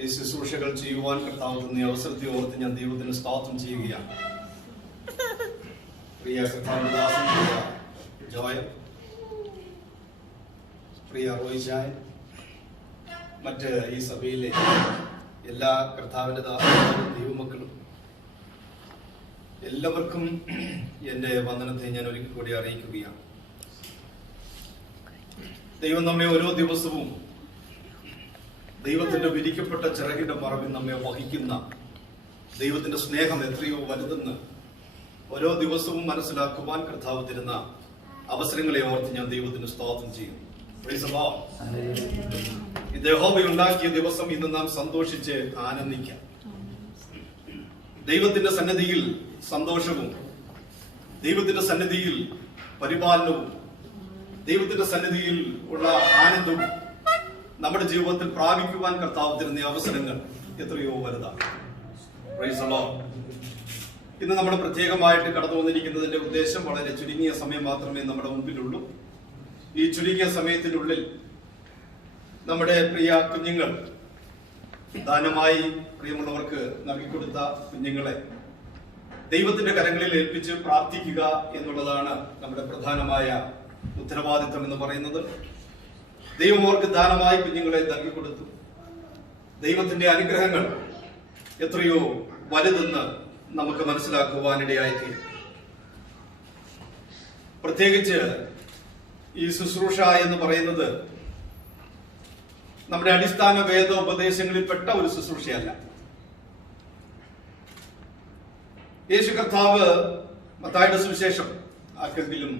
ഈ ശുശ്രൂഷകൾ ചെയ്യുവാൻ കർത്താവ് തന്ന അവസരത്തെ ഓർത്ത് ഞാൻ ദൈവത്തിന് സ്തോത്രം ചെയ്യുകയാണ്. പ്രിയ കർത്താവിന്റെ ദാസൻ ജോയൽ, പ്രിയ റോയിച്ചായൻ, മറ്റ് ഈ സഭയിലെ എല്ലാ കർത്താവിന്റെ ദാസന്മാരും ദൈവമക്കളും എല്ലാവർക്കും എൻ്റെ വന്ദനത്തെ ഞാൻ ഒരിക്കൽ കൂടി അറിയിക്കുകയാണ്. ദൈവം നമ്മെ ഓരോ ദിവസവും ദൈവത്തിന്റെ വിരിക്കപ്പെട്ട ചിറകിന്റെ മറവിൽ നമ്മെ വഹിക്കുന്ന ദൈവത്തിന്റെ സ്നേഹം എത്രയോ വലുതെന്ന് ഓരോ ദിവസവും മനസ്സിലാക്കുവാൻ കർത്താവ് തരുന്ന അവസരങ്ങളെ ഓർത്ത് ഞാൻ ദൈവത്തിന് സ്തോത്രം ചെയ്യുന്നു. യഹോവ ഉണ്ടാക്കിയ ദിവസം ഇന്ന് നാം സന്തോഷിച്ച് ആനന്ദിക്കാം. ദൈവത്തിന്റെ സന്നിധിയിൽ സന്തോഷവും, ദൈവത്തിന്റെ സന്നിധിയിൽ പരിപാലനവും, ദൈവത്തിന്റെ സന്നിധിയിൽ ഉള്ള ആനന്ദവും നമ്മുടെ ജീവിതത്തിൽ പ്രാപിക്കുവാൻ കർത്താവ് തരുന്ന അവസരങ്ങൾ എത്രയോ വലുതാണ്. Praise the Lord. ഇന്ന് നമ്മൾ പ്രത്യേകമായിട്ട് കടന്നു വന്നിരിക്കുന്നതിന്റെ ഉദ്ദേശം വളരെ ചുരുങ്ങിയ സമയം മാത്രമേ നമ്മുടെ മുമ്പിലുള്ളൂ. ഈ ചുരുങ്ങിയ സമയത്തിനുള്ളിൽ നമ്മുടെ പ്രിയ കുഞ്ഞുങ്ങൾ ദാനമായി പ്രിയമുള്ളവർക്ക് നൽകിക്കൊടുത്ത കുഞ്ഞുങ്ങളെ ദൈവത്തിന്റെ കരങ്ങളിൽ ഏൽപ്പിച്ച് പ്രാർത്ഥിക്കുക എന്നുള്ളതാണ് നമ്മുടെ പ്രധാനമായ ഉത്തരവാദിത്വം എന്ന് പറയുന്നത്. ദൈവം അവർക്ക് ദാനമായി കുഞ്ഞുങ്ങളെ നൽകിക്കൊടുത്തു. ദൈവത്തിന്റെ അനുഗ്രഹങ്ങൾ എത്രയോ വലുതെന്ന് നമുക്ക് മനസ്സിലാക്കുവാനിടയായിത്തീരും. പ്രത്യേകിച്ച് ഈ ശുശ്രൂഷ എന്ന് പറയുന്നത് നമ്മുടെ അടിസ്ഥാന വേദോപദേശങ്ങളിൽപ്പെട്ട ഒരു ശുശ്രൂഷയല്ല. യേശു കർത്താവ് മത്തായിയുടെ സുവിശേഷം ആർക്കെങ്കിലും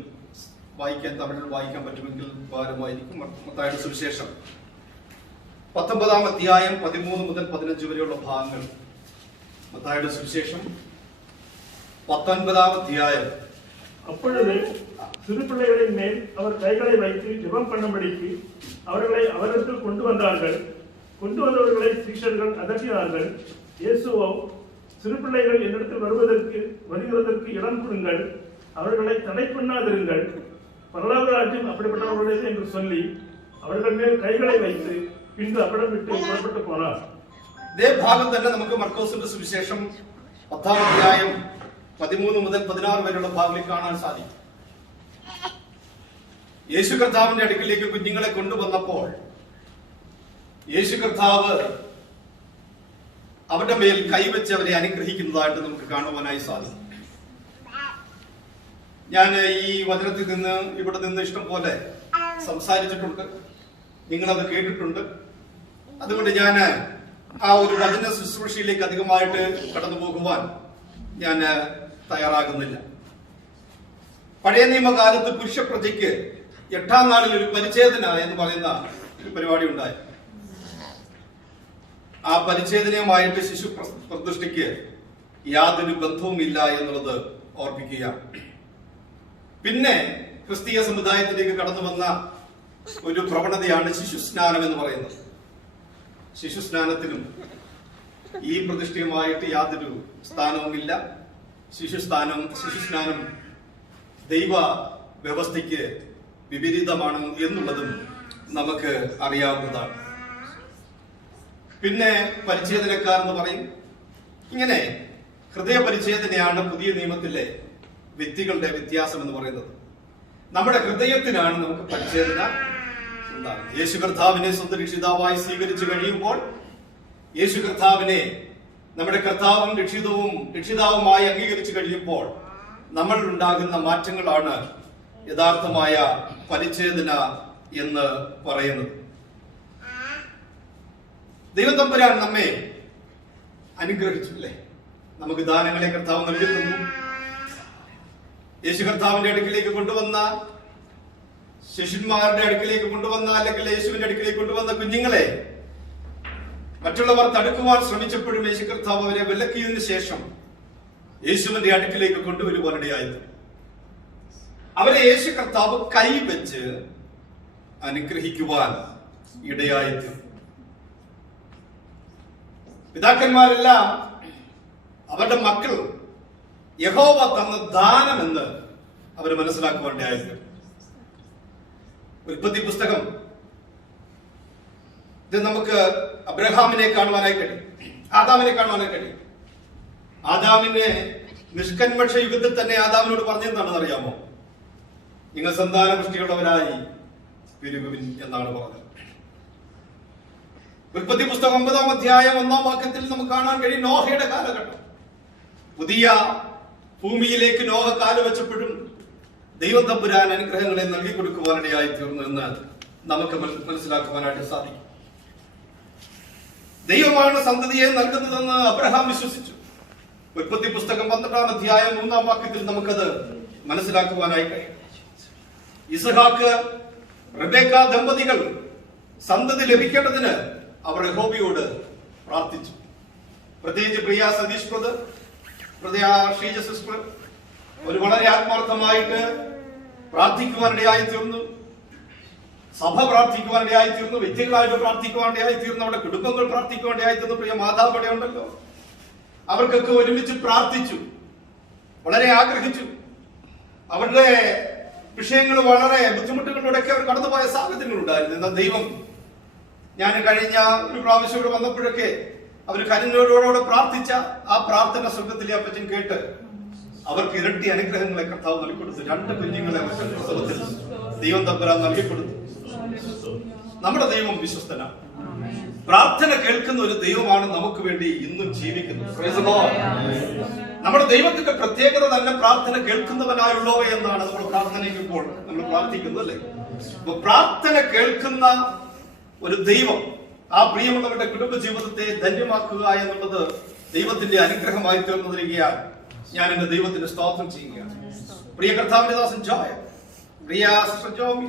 വായിക്കാൻ, തമിഴിൽ വായിക്കാൻ പറ്റുമെങ്കിൽ ഭാരമായിരിക്കും. മത്തായിയുടെ സുവിശേഷം 19-ാം അധ്യായം 13 മുതൽ 15 വരെയുള്ള ഭാഗങ്ങൾ. മത്തായിയുടെ സുവിശേഷം 19-ാം അധ്യായം. அப்பொழுது சிறு பிள்ளைகளின் மேல் அவர் கைகளை வைத்து ஜெபம் பண்ணும்படிக்கு அவர்களை அவரிடத்தில் கொண்டு வந்தார்கள். கொண்டு வந்தவர்களை சீஷர்கள் அதட்டினார்கள். இயேசுவோ, சிறு பிள்ளைகள் என்னிடத்தில் வருகிறதற்கு இடம் கொடுங்கள், அவர்களை தடை பண்ணாதிருங்கள், பரலோக ராஜ்யம் அப்படிப்பட்டவர்களுடையது என்று சொல்லி അവരുടെ മേൽ കൈകളെ வைத்து പിന്നീട് അവിടം വിട്ട് പുറപ്പെട്ടു പോനാർ. ഇതേ ഭാഗം തന്നെ നമുക്ക് മർക്കോസിന്റെ സുവിശേഷം 10-ാം അധ്യായം 13 മുതൽ 16 വരെയുള്ള ഭാഗങ്ങളിൽ കാണാൻ സാധിക്കും. യേശു കർത്താവിന്റെ അടുക്കിലേക്ക് കുഞ്ഞുങ്ങളെ കൊണ്ടുവന്നപ്പോൾ യേശു കർത്താവ് അവരുടെ മേൽ കൈവച്ച് അവരെ അനുഗ്രഹിക്കുന്നതായിട്ട് നമുക്ക് കാണുവാനായി സാധിക്കും. ഞാൻ ഈ വചനത്തിൽ നിന്ന് ഇവിടെ നിന്ന് ഇഷ്ടം പോലെ സംസാരിച്ചിട്ടുണ്ട്, നിങ്ങളത് കേട്ടിട്ടുണ്ട്. അതുകൊണ്ട് ഞാൻ ആ ഒരു വചന ശുശ്രൂഷയിലേക്ക് അധികമായിട്ട് കടന്നു പോകുവാൻ ഞാൻ തയ്യാറാകുന്നില്ല. പഴയ നിയമകാലത്ത് പുരുഷപ്രജയ്ക്ക് 8-ാം നാളിൽ ഒരു പരിച്ഛേദന എന്ന് പറയുന്ന ഒരു പരിപാടി ഉണ്ടായി. ആ പരിച്ഛേദനയുമായിട്ട് ശിശു പ്രതിഷ്ഠയ്ക്ക് യാതൊരു ബന്ധവുമില്ല എന്നുള്ളത് ഓർപ്പിക്കുക. പിന്നെ ക്രിസ്തീയ സമുദായത്തിലേക്ക് കടന്നു വന്ന ഒരു പ്രവണതയാണ് ശിശുസ്നാനം എന്ന് പറയുന്നത്. ശിശുസ്നാനത്തിനും ഈ പ്രതിഷ്ഠയുമായിട്ട് യാതൊരു സ്ഥാനവുമില്ല. ശിശുസ്നാനം ദൈവ വ്യവസ്ഥയ്ക്ക് വിപരീതമാണ് എന്നുള്ളതും നമുക്ക് അറിയാവുന്നതാണ്. പിന്നെ പരിച്ഛേദനക്കാർ എന്ന് പറയും. ഇങ്ങനെ ഹൃദയ പരിച്ഛേദനയാണ് പുതിയ നിയമത്തിലെ വ്യക്തികളുടെ വ്യത്യാസം എന്ന് പറയുന്നത്. നമ്മുടെ ഹൃദയത്തിനാണ് നമുക്ക് പരിച്ഛേദന ഉണ്ടാകുന്നത്. യേശു കർത്താവിനെ സ്വന്തം രക്ഷിതാവായി സ്വീകരിച്ചു കഴിയുമ്പോൾ, യേശു കർത്താവിനെ നമ്മുടെ കർത്താവും രക്ഷിതാവുമായി അംഗീകരിച്ചു കഴിയുമ്പോൾ നമ്മൾ ഉണ്ടാകുന്ന മാറ്റങ്ങളാണ് യഥാർത്ഥമായ പരിച്ഛേദന എന്ന് പറയുന്നത്. ദൈവം തമ്പുരാൻ നമ്മെ അനുഗ്രഹിച്ചു അല്ലേ? നമുക്ക് ദാനങ്ങളെ കർത്താവ് നൽകി തന്നു. യേശു കർത്താവിന്റെ അടുക്കിലേക്ക് കൊണ്ടുവന്ന ശിഷ്യന്മാരുടെ അടുക്കിലേക്ക് കൊണ്ടുവന്ന, അല്ലെങ്കിൽ യേശുവിന്റെ അടുക്കിലേക്ക് കൊണ്ടുവന്ന കുഞ്ഞുങ്ങളെ മറ്റുള്ളവർ തടുക്കുവാൻ ശ്രമിച്ചപ്പോഴും യേശു കർത്താവ് അവരെ വിലക്കിയതിനു ശേഷം യേശുവിന്റെ അടുക്കിലേക്ക് കൊണ്ടുവരുവാനിടയായിരുന്നു. അവരെ യേശു കർത്താവ് കൈവച്ച് അനുഗ്രഹിക്കുവാൻ ഇടയായിരുന്നു. പിതാക്കന്മാരെല്ലാം അവരുടെ മക്കൾ യഹോവ തന്ന ദാനമെന്ന് അവർ മനസ്സിലാക്കുവാനിടയായിരുന്നു. ഉൽപ്പത്തി പുസ്തകം ഇത് നമുക്ക് അബ്രഹാമിനെ കാണുവാനായി കഴിയും, ആദാമിനെ കാണുവാനായി കഴിയും. ആദാമിനെ നിഷ്കന്മഷ യുഗത്തിൽ തന്നെ ആദാമിനോട് പറഞ്ഞെന്താണെന്ന് അറിയാമോ? നിങ്ങൾ സന്താനപുഷ്ടിയുള്ളവരായി പെരുകുവിൻ എന്നാണ് പറഞ്ഞത്. ഉൽപ്പത്തി പുസ്തകം 9-ാം അധ്യായം 1-ാം വാക്യത്തിൽ നമുക്ക് കാണാൻ കഴിയും നോഹയുടെ കാലഘട്ടം. പുതിയ ഭൂമിയിലേക്ക് നോഹ കാല് വെച്ചപ്പോഴും ദൈവം തമ്പുരാൻ അനുഗ്രഹങ്ങളെ നൽകി കൊടുക്കുവാനിടയായി തീർന്നു എന്ന് നമുക്ക് മനസ്സിലാക്കുവാനായിട്ട് സാധിക്കും. ദൈവമാണ് സന്തതിയെ നൽകുന്നതെന്ന് അബ്രഹാം വിശ്വസിച്ചു. ഉൽപ്പത്തി പുസ്തകം 12-ാം അധ്യായം 3-ാം വാക്യത്തിൽ നമുക്കത് മനസ്സിലാക്കുവാനായി കഴിയും. ഇസ്ഹാക്ക് റിബേക്ക ദമ്പതികൾ സന്തതി ലഭിക്കേണ്ടതിന് അവർ യഹോവയോട് പ്രാർത്ഥിച്ചു. പ്രത്യേകിച്ച് പ്രിയ സതീഷ് ബ്രദർ, പ്രിയ ഷീജ സിസ്റ്റർ ഒരു വളരെ ആത്മാർത്ഥമായിട്ട് പ്രാർത്ഥിക്കുവാനിടയായി തീർന്നു. സഭ പ്രാർത്ഥിക്കുവാനിടയായി തീർന്നു. വ്യക്തികളായിട്ട് പ്രാർത്ഥിക്കുവാനിടയായി തീർന്നു. അവരുടെ കുടുംബങ്ങൾ പ്രാർത്ഥിക്കുവാനിടയായി തീർന്നു. പ്രിയ മാതാവ് ഇവിടെ ഉണ്ടല്ലോ, അവർക്കൊക്കെ ഒരുമിച്ച് പ്രാർത്ഥിച്ചു, വളരെ ആഗ്രഹിച്ചു. അവരുടെ വിഷയങ്ങൾ വളരെ ബുദ്ധിമുട്ടുകളിലൂടെയൊക്കെ അവർ കടന്നുപോയ സാഹചര്യങ്ങൾ ഉണ്ടായിരുന്നു. എന്നാൽ ദൈവം, ഞാൻ കഴിഞ്ഞ ഒരു പ്രാവശ്യം ഇവിടെ വന്നപ്പോഴൊക്കെ അവർ കരുണയോടെ പ്രാർത്ഥിച്ച ആ പ്രാർത്ഥന സ്വർഗത്തിലെ അപ്പച്ചൻ കേട്ട് അവർക്ക് ഇരട്ടി അനുഗ്രഹങ്ങളെ കർത്താവ് നൽകിക്കൊടുത്തു. 2 കുഞ്ഞുങ്ങളെ പ്രസവത്തിൽ ദൈവം തമ്പുരാൻ നൽകിക്കൊടുത്തു. നമ്മുടെ ദൈവം വിശ്വസ്തനാണ്. പ്രാർത്ഥന കേൾക്കുന്ന ഒരു ദൈവമാണ് നമുക്ക് വേണ്ടി ഇന്നും ജീവിക്കുന്നത്. നമ്മുടെ ദൈവത്തിന്റെ പ്രത്യേകത തന്നെ പ്രാർത്ഥന കേൾക്കുന്നവനായുള്ളോ എന്നാണ് നമ്മൾ പ്രാർത്ഥനയ്ക്കുമ്പോൾ നമ്മൾ പ്രാർത്ഥിക്കുന്നത്, അല്ലേ? അപ്പൊ പ്രാർത്ഥന കേൾക്കുന്ന ഒരു ദൈവം ആ പ്രിയമുള്ളവരുടെ കുടുംബ ജീവിതത്തെ ധന്യമാക്കുക എന്നുള്ളത് ദൈവത്തിന്റെ അനുഗ്രഹമായി തീർന്നിരിക്കുകയാൽ ഞാൻ എന്റെ ദൈവത്തിന്റെ സ്തോത്രം ചെയ്യുകയാണ്. പ്രിയ കർത്താവിന്റെ ദാസൻ ജോയ്, പ്രിയ സിസ്റ്റർ ജോമി,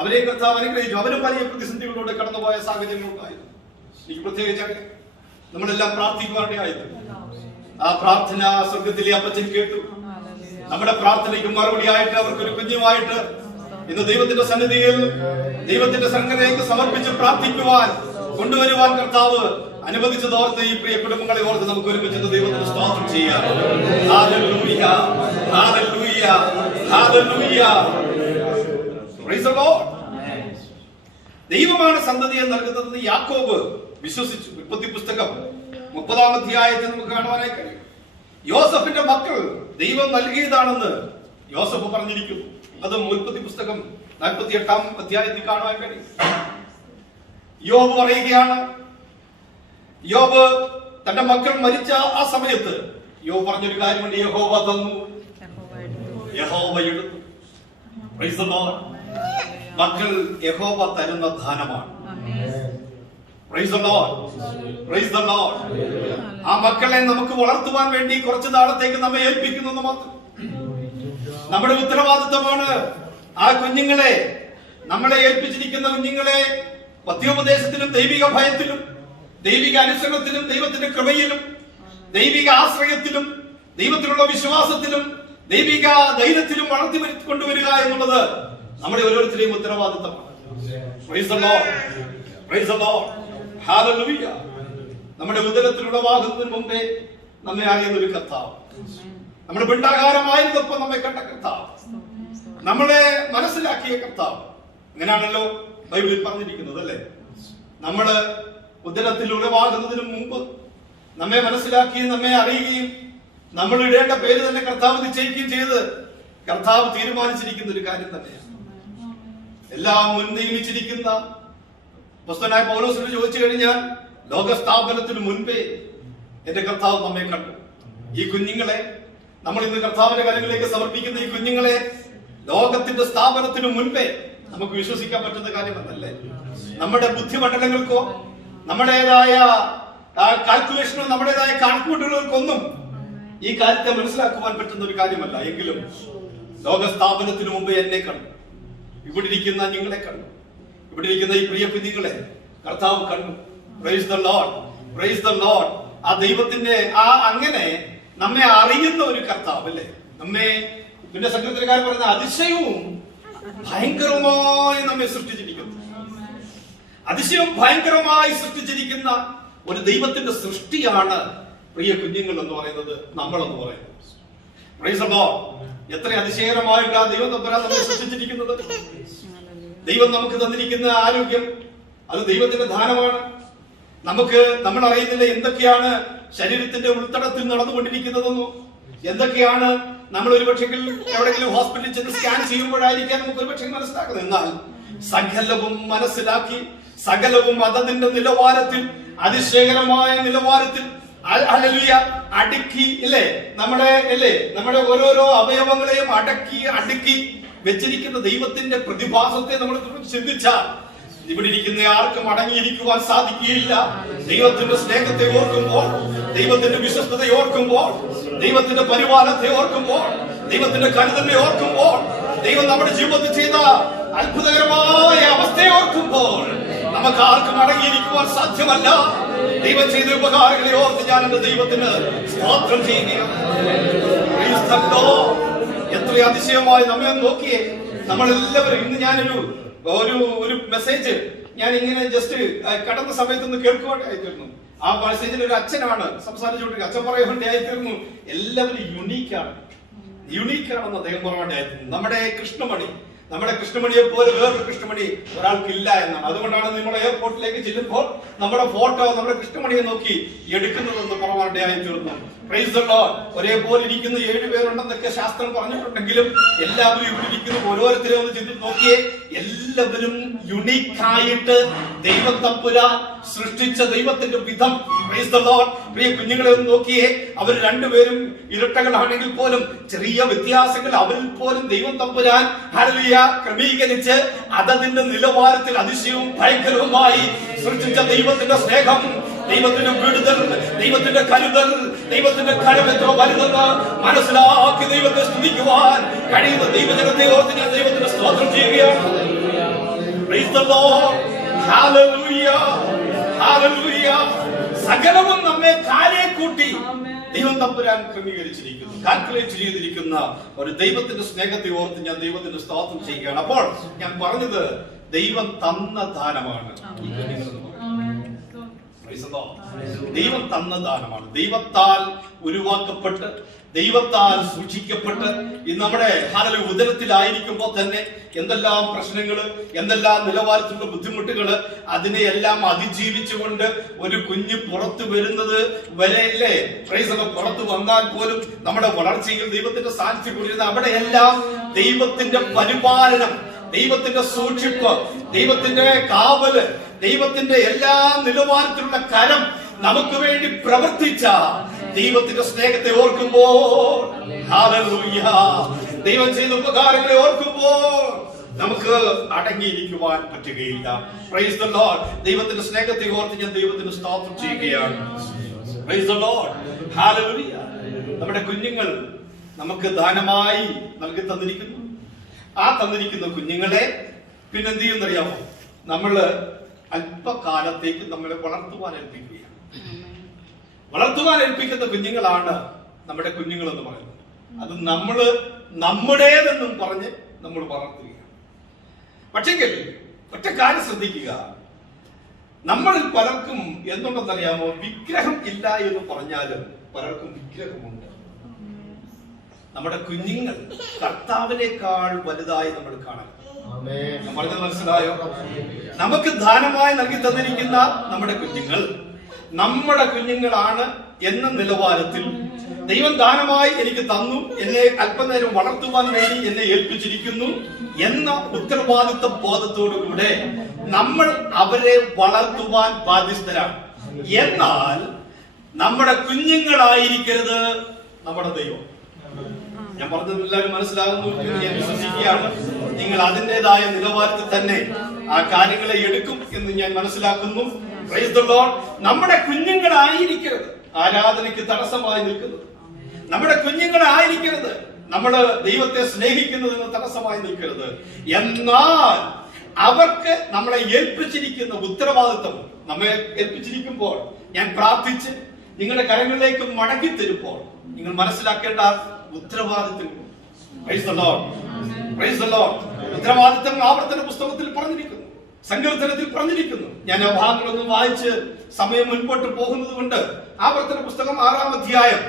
അവരെ കർത്താവ് അനുഗ്രഹിച്ചു. അവരും വലിയ പ്രതിസന്ധികളിലൂടെ കടന്നുപോയ സാഹചര്യങ്ങളുണ്ടായിരുന്നു. എനിക്ക് പ്രത്യേകിച്ച് നമ്മളെല്ലാം പ്രാർത്ഥിക്കുവാനിടയായിരുന്നു. ആ പ്രാർത്ഥന സ്വർഗത്തിലെ അപ്പച്ചൻ കേട്ടു. നമ്മുടെ പ്രാർത്ഥനയ്ക്ക് മറുപടിയായിട്ട് അവർക്കൊരു കുഞ്ഞുമായിട്ട് ഇന്ന് ദൈവത്തിന്റെ സന്നിധിയിൽ ദൈവത്തിന്റെ സംഘടനയ്ക്ക് സമർപ്പിച്ച് പ്രാർത്ഥിക്കുവാൻ കൊണ്ടുവരുവാൻ കർത്താവ് അനുവദിച്ചതോർത്ത് ഈ പ്രിയ കുടുംബങ്ങളെ ഓർത്ത് നമുക്ക് ഒരുമിച്ച് ദൈവത്തിന് സ്തോത്രം ചെയ്യാം. Hallelujah, hallelujah, hallelujah. Praise the Lord. ദൈവമാണ് സന്തതിയെ നൽകുന്നതെന്ന് യാക്കോബ് വിശ്വസിച്ചു. ഉൽപ്പത്തി പുസ്തകം 30-ാം അധ്യായത്തിൽ നമുക്ക് കാണുവാനായി കഴിയും. യോസഫിന്റെ മക്കൾ ദൈവം നൽകിയതാണെന്ന് യോസഫ് പറഞ്ഞിരിക്കുന്നു. അതും ഉൽപ്പത്തി പുസ്തകം 48-ാം അധ്യായത്തിൽ കാണുവാൻ കഴിയും. യോബ് പറയുകയാണ്, യോബ് തന്റെ മക്കൾ മരിച്ച ആ സമയത്ത് യോബ് പറഞ്ഞൊരു കാര്യമുണ്ട്: യഹോവ തന്നു, യഹോവ എടുത്തു. Praise the Lord. മക്കൾ യഹോവ തരുന്ന ദാനമാണ്. Praise the Lord, praise the Lord. ആ മക്കളെ നമുക്ക് വളർത്തുവാൻ വേണ്ടി കുറച്ചു നാളത്തേക്ക് നമ്മെ ഏൽപ്പിക്കുന്നു മാത്രം. നമ്മുടെ ഉത്തരവാദിത്വമാണ് ആ കുഞ്ഞുങ്ങളെ, നമ്മളെ ഏൽപ്പിച്ചിരിക്കുന്ന കുഞ്ഞുങ്ങളെ പത്യോപദേശത്തിലും ദൈവിക ഭയത്തിലും ദൈവിക അനുസരണത്തിലും ദൈവത്തിന്റെ കൃപയിലും ദൈവിക ആശ്രയത്തിലും ദൈവത്തിലുള്ള വിശ്വാസത്തിലും ദൈവിക ധൈര്യത്തിലും വളർത്തി കൊണ്ടുവരിക എന്നുള്ളത് നമ്മുടെ ഓരോരുത്തരെയും ഉത്തരവാദിത്തമാണ്. Praise the Lord, praise the Lord, hallelujah. നമ്മുടെ ഉദരത്തിലുള്ള വാഹനത്തിന് മുമ്പേ നമ്മെ അറിയുന്നൊരു കർത്താവ്, നമ്മുടെ പിണ്ടാകാരമായിരുന്നപ്പോൾ നമ്മെ കണ്ട കർത്താവ്, നമ്മളെ മനസ്സിലാക്കിയ കർത്താവ്. അങ്ങനെയാണല്ലോ ബൈബിളിൽ പറഞ്ഞിരിക്കുന്നത്, അല്ലേ? നമ്മള് ഉദരത്തിൽ ഉളവാകുന്നതിന് മുമ്പ് നമ്മെ മനസ്സിലാക്കുകയും നമ്മെ അറിയുകയും നമ്മൾ ഇടേണ്ട പേര് തന്നെ കർത്താവ് നിശ്ചയിക്കുകയും ചെയ്ത് കർത്താവ് തീരുമാനിച്ചിരിക്കുന്ന ഒരു കാര്യം തന്നെയാണ്. എല്ലാം മുൻ നിയമിച്ചിരിക്കുന്ന പുസ്തകനായ പൗലോസിനോട് ചോദിച്ചു കഴിഞ്ഞാൽ, ലോകസ്ഥാപനത്തിന് മുൻപേ എന്റെ കർത്താവ് നമ്മെ കണ്ടു. ഈ കുഞ്ഞുങ്ങളെ നമ്മൾ ഇന്ന് കർത്താവിന്റെ കരങ്ങളിലേക്ക് സമർപ്പിക്കുന്ന ഈ കുഞ്ഞുങ്ങളെ ലോകത്തിന്റെ സ്ഥാപനത്തിന് മുൻപേ നമുക്ക് വിശ്വസിക്കാൻ പറ്റുന്ന കാര്യമല്ലേ? നമ്മുടെ ബുദ്ധിമണ്ഡലങ്ങൾക്കോ നമ്മുടേതായ കാൽക്കുലേഷനോ നമ്മുടേതായ കണക്കുകൂട്ടലുകൾക്കൊന്നും ഈ കാര്യത്തെ മനസ്സിലാക്കുവാൻ പറ്റുന്ന ഒരു കാര്യമല്ല. എങ്കിലും ലോകസ്ഥാപനത്തിന് മുമ്പ് എന്നെ കണ്ടു, ഇവിടെ ഇരിക്കുന്ന നിങ്ങളെ കണ്ടു, ഇവിടെ ഇരിക്കുന്ന ഈ പ്രിയ കുഞ്ഞുങ്ങളെ കർത്താവ് കണ്ടു. Praise the Lord, praise the Lord. ആ ദൈവത്തിന്റെ അങ്ങനെ നമ്മെ അറിയുന്ന ഒരു കർത്താവ്, അല്ലേ? നമ്മെ പിന്നെ സെക്രട്ടറിക്കാർ പറയുന്ന അതിശയവും ഭയങ്കരമായി നമ്മെ സൃഷ്ടിച്ചിരിക്കുന്നു. അതിശയവും ഭയങ്കരമായി സൃഷ്ടിച്ചിരിക്കുന്ന ഒരു ദൈവത്തിന്റെ സൃഷ്ടിയാണ് പ്രിയ കുഞ്ഞുങ്ങൾ എന്ന് പറയുന്നത്, നമ്മളെന്ന് പറയുന്നത്. Praise the Lord. എത്ര അതിശയകരമായിട്ട് ആ ദൈവം തമ്പുരാൻ നമ്മെ സൃഷ്ടിച്ചിരിക്കുന്നത്. ദൈവം നമുക്ക് തന്നിരിക്കുന്ന ആരോഗ്യം, അത് ദൈവത്തിന്റെ ദാനമാണ്. നമുക്ക് നമ്മൾ അറിയുന്നില്ല എന്തൊക്കെയാണ് ശരീരത്തിന്റെ ഉൾത്തടത്തിൽ നടന്നുകൊണ്ടിരിക്കുന്നതെന്നോ, എന്തൊക്കെയാണ് നമ്മൾ ഒരുപക്ഷെ എവിടെയെങ്കിലും ഹോസ്പിറ്റലിൽ ചെന്ന് സ്കാൻ ചെയ്യുമ്പോഴായിരിക്കാം നമുക്ക് ഒരുപക്ഷെ മനസ്സിലാക്കുന്നത്. എന്നാൽ സകലവും മനസ്സിലാക്കി സകലവും അതതിന്റെ നിലവാരത്തിൽ, അതിശയകരമായ നിലവാരത്തിൽ അടുക്കി നമ്മുടെ ഓരോരോ അവയവങ്ങളെയും അടുക്കി വെച്ചിരിക്കുന്ന ദൈവത്തിന്റെ പ്രതിഭാസത്തെ നമ്മൾ ചിന്തിച്ചാൽ ഇവിടെ ഇരിക്കുന്ന ആർക്കും അടങ്ങിയിരിക്കുവാൻ സാധിക്കുകയില്ല. ദൈവത്തിന്റെ സ്നേഹത്തെ ഓർക്കുമ്പോൾ, ദൈവത്തിന്റെ വിശ്വസ്തതയെ ഓർക്കുമ്പോൾ, ദൈവത്തിന്റെ പരിപാലനത്തെ ഓർക്കുമ്പോൾ, ദൈവത്തിന്റെ കരുതലിനെ ഓർക്കുമ്പോൾ, ദൈവം നമ്മുടെ ജീവിതത്തിൽ ചെയ്ത അത്ഭുതകരമായ അവസ്ഥയെ ഓർക്കുമ്പോൾ നമുക്ക് ആർക്കും അടങ്ങിയിരിക്കുവാൻ സാധ്യമല്ല. ദൈവം ചെയ്ത ഉപകാരങ്ങളെ ഓർത്ത് ഞാൻ എന്റെ ദൈവത്തിന് സ്തോത്രം ചെയ്യുകയാണ്. എത്ര അതിശയമായി നമ്മെ നോക്കിയേ. നമ്മളെല്ലാവരും ഇന്ന് ഞാനൊരു ഒരു മെസ്സേജ് ഞാൻ ഇങ്ങനെ ജസ്റ്റ് കടന്ന സമയത്തൊന്ന് കേൾക്കുവാനായിത്തീർന്നു. ആ മെസ്സേജിൽ ഒരു അച്ഛനാണ് സംസാരിച്ചുകൊണ്ടിരിക്കുക. അച്ഛൻ പറയുവാനായിത്തീർന്നു എല്ലാവരും യുണീക്കാണെന്ന് അദ്ദേഹം പറയുവാനായിത്തീർന്നു. നമ്മുടെ കൃഷ്ണമണിയെ പോലെ വേറൊരു കൃഷ്ണമണി ഒരാൾക്കില്ല എന്നാണ്. അതുകൊണ്ടാണ് നമ്മൾ എയർപോർട്ടിലേക്ക് ചെല്ലുമ്പോൾ നമ്മുടെ ഫോട്ടോ നമ്മുടെ കൃഷ്ണമണിയെ നോക്കി എടുക്കുന്നതെന്ന് പറയാനിടയായിത്തീർന്നു. Praise the Lord. ഒരേപോലെ ഇരിക്കുന്ന 7 പേരുണ്ടെന്നൊക്കെ ശാസ്ത്രം പറഞ്ഞിട്ടുണ്ടെങ്കിലും എല്ലാവരും ഇവിടെ ഇരിക്കുന്ന ഓരോരുത്തരെ ഒന്ന് ചിന്തിച്ച് നോക്കിയേ. എല്ലാവരും യുണീക്കായിട്ട് ദൈവം തമ്പുരാൻ സൃഷ്ടിച്ച ദൈവത്തിന്റെ വിധം. Praise the Lord. പ്രിയ കുഞ്ഞുങ്ങളെ ഒന്ന് നോക്കിയേ. അവർ രണ്ടുപേരും ഇരട്ടകളാണെങ്കിൽ പോലും ചെറിയ വ്യത്യാസങ്ങൾ അവരിൽ പോലും ദൈവം തമ്പുരാൻ ഹല്ലേലൂയ ക്രമീകരിച്ച് അതതിന്റെ നിലവാരത്തിൽ അതിശയവും ഭയങ്കരവുമായി സൃഷ്ടിച്ച ദൈവത്തിന്റെ സ്നേഹം, ദൈവത്തിന്റെ വിടുതൽ, ദൈവത്തിന്റെ കരുതൽ, ദൈവത്തിന്റെ കരം എത്ര വലുതെന്ന് മനസ്സിലാക്കി ദൈവത്തെ സ്തുതിക്കുവാൻ കഴിയുന്ന ദൈവജനത്തെ ഓർത്ത് ഞാൻ ദൈവത്തിന്റെ സ്തോത്രം ചെയ്യുകയാണ്. Praise the Lord. Hallelujah. Hallelujah. സകലവും നമ്മെ കാലേ കൂട്ടി ദൈവം തമ്പുരാൻ ക്രമീകരിച്ചിരിക്കുന്നു, കാൽക്കുലേറ്റ് ചെയ്തിരിക്കുന്ന ഒരു ദൈവത്തിന്റെ സ്നേഹത്തെ ഓർത്ത് ഞാൻ ദൈവത്തിന്റെ സ്തോത്രം ചെയ്യുകയാണ്. അപ്പോൾ ഞാൻ പറഞ്ഞത് ദൈവം തന്ന ദാനമാണ്. ദൈവം തന്ന ദാനമാണ്. ദൈവത്താൽ ഉരുവാക്കപ്പെട്ട്, ദൈവത്താൽ സൂക്ഷിക്കപ്പെട്ട് ഇന്ന് നമ്മുടെ ഉദരത്തിലായിരിക്കുമ്പോൾ തന്നെ എന്തെല്ലാം പ്രശ്നങ്ങള്, എന്തെല്ലാം നിലവാരത്തിലുള്ള ബുദ്ധിമുട്ടുകള്, അതിനെയെല്ലാം അതിജീവിച്ചുകൊണ്ട് ഒരു കുഞ്ഞ് പുറത്തു വരുന്നത് വരെയല്ലേ. പുറത്തു വന്നാൽ പോലും നമ്മുടെ വളർച്ചയിൽ ദൈവത്തിന്റെ സാന്നിധ്യം കൊണ്ടിരുന്ന അവിടെയെല്ലാം ദൈവത്തിന്റെ പരിപാലനം, ദൈവത്തിന്റെ സൂക്ഷിപ്പ്, ദൈവത്തിന്റെ കാവല്, ദൈവത്തിന്റെ എല്ലാ നിലവാരത്തിലുള്ള കരം നമുക്ക് വേണ്ടി പ്രവർത്തിച്ച ദൈവത്തിന്റെ സ്നേഹത്തെ ഓർക്കുമ്പോൾ, ഹല്ലേലൂയ, ദൈവം ചെയ്ത ഉപകാരങ്ങളെ ഓർക്കുമ്പോൾ നമുക്ക് അടങ്ങിയിരിക്കുവാൻ പറ്റുകയില്ല. Praise the Lord. ദൈവത്തിന്റെ സ്നേഹത്തെ ഓർത്ത് ഞാൻ ദൈവത്തിന് സ്തോത്രം ചെയ്യുകയാണ്. Praise the Lord. ഹല്ലേലൂയ. നമ്മുടെ കുഞ്ഞുങ്ങൾ നമുക്ക് ദാനമായി നൽകി തന്നിരിക്കുന്നു. ആ തന്നിരിക്കുന്ന കുഞ്ഞുങ്ങളെ പിന്നെന്ത് ചെയ്യുന്നറിയാമോ? നമ്മള് അല്പകാലത്തേക്ക് നമ്മളെ വളർത്തുവാൻ ഏൽപ്പിക്കുകയാണ്. വളർത്തുവാൻ ഏൽപ്പിക്കുന്ന കുഞ്ഞുങ്ങളാണ് നമ്മുടെ കുഞ്ഞുങ്ങൾ എന്ന് പറയുന്നത്. അത് നമ്മള് നമ്മുടേതെന്നും പറഞ്ഞ് നമ്മൾ വളർത്തുകയാണ്. പക്ഷേ ഒറ്റ കാര്യം ശ്രദ്ധിക്കുക, നമ്മളിൽ പലർക്കും എന്തുണ്ടെന്നറിയാമോ? വിഗ്രഹം ഇല്ല എന്ന് പറഞ്ഞാലും പലർക്കും വിഗ്രഹമുണ്ട്. നമ്മുടെ കുഞ്ഞുങ്ങൾ കർത്താവിനേക്കാൾ വലുതായി നമ്മൾ കാണാം. പറഞ്ഞത് മനസ്സിലായോ? നമുക്ക് ദാനമായി നൽകി തന്നിരിക്കുന്ന നമ്മുടെ കുഞ്ഞുങ്ങൾ നമ്മുടെ കുഞ്ഞുങ്ങളാണ് എന്ന നിലവാരത്തിൽ ദൈവം ദാനമായി എനിക്ക് തന്നു, എന്നെ അല്പനേരം വളർത്തുവാൻ വേണ്ടി എന്നെ ഏൽപ്പിച്ചിരിക്കുന്നു എന്ന ഉത്തരവാദിത്വ ബോധത്തോടുകൂടെ നമ്മൾ അവരെ വളർത്തുവാൻ ബാധ്യസ്ഥരാണ്. എന്നാൽ നമ്മുടെ കുഞ്ഞുങ്ങളായിരിക്കരുത് നമ്മുടെ ദൈവം. ഞാൻ പറഞ്ഞത് എല്ലാവരും മനസ്സിലാകുന്നു എന്ന് ഞാൻ വിശ്വസിക്കുകയാണ്. നിങ്ങൾ അതിൻ്റെതായ നിലവാരത്തിൽ തന്നെ ആ കാര്യങ്ങളെ എടുക്കും എന്ന് ഞാൻ മനസ്സിലാക്കുന്നു. Praise the Lord. നമ്മുടെ കുഞ്ഞുങ്ങളായിരിക്കരുത് ആരാധനയ്ക്ക് തടസ്സമായി നിൽക്കുന്നത്. നമ്മുടെ കുഞ്ഞുങ്ങളായിരിക്കരുത് നമ്മള് ദൈവത്തെ സ്നേഹിക്കുന്നതിന് തടസ്സമായി നിൽക്കരുത്. എന്നാൽ അവർക്ക് നമ്മളെ ഏൽപ്പിച്ചിരിക്കുന്ന ഉത്തരവാദിത്വം നമ്മെ ഏൽപ്പിച്ചിരിക്കുമ്പോൾ ഞാൻ പ്രാർത്ഥിച്ച് നിങ്ങളുടെ കരങ്ങളിലേക്ക് മടക്കി തരുമ്പോൾ നിങ്ങൾ മനസ്സിലാക്കേണ്ട ഉത്തരവാദിത്വം. Praise the Lord. Praise the Lord. ഉത്തരവാദിത്വം ആവർത്തന പുസ്തകത്തിൽ പറഞ്ഞിരിക്കുന്നു, സങ്കീർത്തനത്തിൽ പറഞ്ഞിരിക്കുന്നു. ഞാൻ ആ ഭാഗങ്ങളൊന്നും വായിച്ച് സമയം മുൻപോട്ട് പോകുന്നത് കൊണ്ട് ആവർത്തന പുസ്തകം 6-ാം അധ്യായം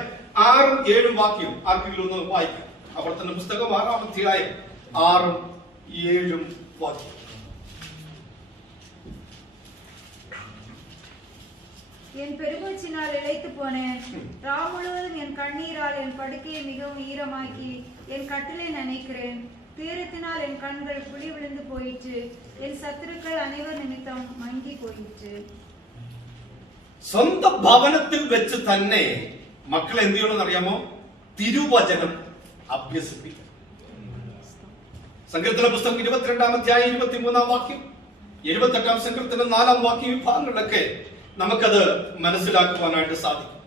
6ഉം 7ഉം വാക്യം ആർക്കെങ്കിലും ഒന്ന് വായിക്കും. ആവർത്തന പുസ്തകം 6-ാം അധ്യായം 6ഉം 7ഉം വാക്യം. என் பெருமூச்சினால் இளைத்து போனேன். ராம் முழுவதும் என் கண்ணீரால் என் படுக்கையை மிகவும் ஈரமாக்கி என் கட்டிலை நனைக்கிறேன். தீரத்தினால் என் கண்கள் குழி விழுந்து போயிற்று. என் சத்துருக்கள் அனைவர் நிமித்தம் மங்கி போயிற்று. സ്വന്തം ഭവനത്തിൽ വെച്ച് തന്നെ മക്കൾ എന്ത് ചെയ്യണമെന്ന് അറിയാമോ? തിരുവചനം അഭ്യസിപ്പിക്കും. സങ്കീർത്തന പുസ്തകം 22-ാം അധ്യായം 23-ാം വാക്യം, 78-ാം സങ്കീർത്തനം 4-ാം വാക്യം വിഭാഗങ്ങളിലൊക്കെ നമുക്കത് മനസ്സിലാക്കുവാനായിട്ട് സാധിക്കും.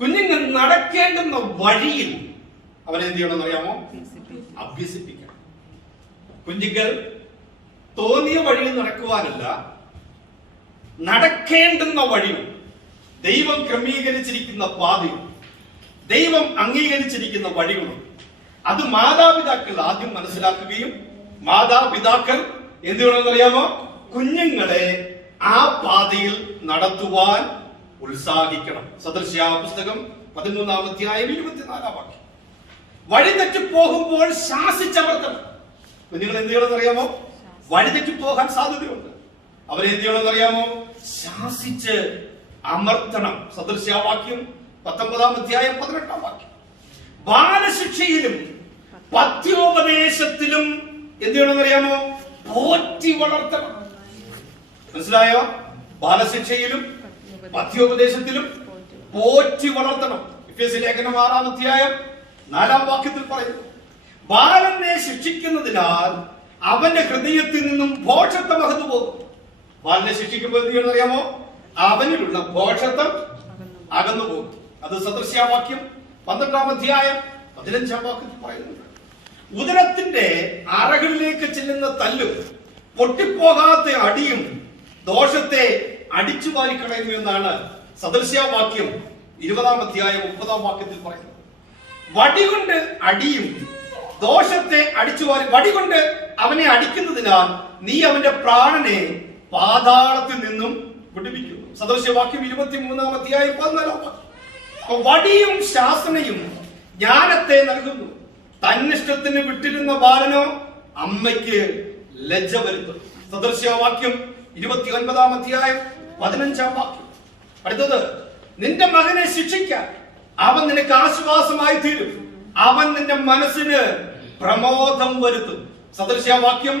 കുഞ്ഞുങ്ങൾ നടക്കേണ്ടുന്ന വഴിയിൽ അവരെന്ത് ചെയ്യണമെന്ന് അറിയാമോ? അഭ്യസിപ്പിക്കണം. കുഞ്ഞുങ്ങൾ തോന്നിയ വഴിയിൽ നടക്കുവാനല്ല, നടക്കേണ്ടുന്ന വഴിയും ദൈവം ക്രമീകരിച്ചിരിക്കുന്ന പാതയും ദൈവം അംഗീകരിച്ചിരിക്കുന്ന വഴികളും അത് മാതാപിതാക്കൾ ആദ്യം മനസ്സിലാക്കുകയും മാതാപിതാക്കൾ എന്ത് ചെയ്യണമെന്നറിയാമോ? കുഞ്ഞുങ്ങളെ ആ പാതയിൽ നടത്തുവാൻ ഉത്സാഹിക്കണം. സദൃശ്യ പുസ്തകം 13-ാം അധ്യായം 24-ാം വാക്യം. വഴിതെറ്റി പോകുമ്പോൾ ശാസിച്ചമർത്തണം. കുഞ്ഞുങ്ങൾ എന്ത് ചെയ്യണമെന്നറിയാമോ? വഴിതെറ്റി പോകാൻ സാധ്യതയുണ്ട്. അവരെന്ത് ചെയ്യണമെന്നറിയാമോ? ശാസിച്ച് അമർത്തണം. സദൃശ്യവാക്യം 19-ാം അധ്യായം 18-ാം വാക്യം. ബാലശിക്ഷയിലും പഥ്യോപദേശത്തിലും എന്ത് ചെയ്യണമെന്നറിയാമോ? പോറ്റി വളർത്തണം. മനസ്സിലായോ? ബാലശിക്ഷയിലും പഥ്യോപദേശത്തിലും പോറ്റി വളർത്തണം. എഫേസ്യ ലേഖനം 6-ാം അധ്യായം 4-ാം വാക്യത്തിൽ പറയുന്നു, ബാലനെ ശിക്ഷിക്കുന്നതിനാൽ അവന്റെ ഹൃദയത്തിൽ നിന്നും ഭോഷത്വം അകന്നു പോകും. ബാലനെ ശിക്ഷിക്കുമ്പോൾ എന്ത് ചെയ്യണമെന്നറിയാമോ? അവനിലുള്ള ഭോഷത്വം അകന്നു പോകും. അത് സദൃശ്യവാക്യം 12-ാം അധ്യായം 15-ാം വാക്യത്തിൽ പറയുന്നുണ്ട്. ഉദരത്തിന്റെ അറകളിലേക്ക് ചെല്ലുന്ന തല്ലും പൊട്ടിപ്പോകാത്ത അടിയും ദോഷത്തെ അടിച്ചു വാരിക്കളയുന്നു എന്നാണ് സദൃശ്യവാക്യം 20-ാം അധ്യായം 30-ാം വാക്യത്തിൽ പറയുന്നത്. വടികൊണ്ട് അടിയും ദോഷത്തെ അടിച്ചുവാരി, വടികൊണ്ട് അവനെ അടിക്കുന്നതിനാൽ നീ അവന്റെ പ്രാണനെ പാതാളത്തിൽ നിന്നും വിടുവിക്കുന്നു. സദൃശ്യവാക്യം 23-ാം അധ്യായം 14-ാം വാക്യം. വടിയും ശാസനയും ജ്ഞാനത്തെ നൽകുന്നു. തന്നിഷ്ടത്തിന് വിട്ടിരുന്ന ബാലനോ അമ്മയ്ക്ക് ലജ്ജ വരുത്തും. സദൃശ്യവാക്യം 29-ാം അധ്യായം 15-ാം വാക്യം. അടുത്തത്, നിന്റെ മകനെ ശിക്ഷിക്കാൻ അവൻ നിനക്ക് ആശ്വാസമായി തീരും. അവൻ നിന്റെ മനസ്സിന് പ്രമോദം വരുത്തും. സദൃശ്യവാക്യം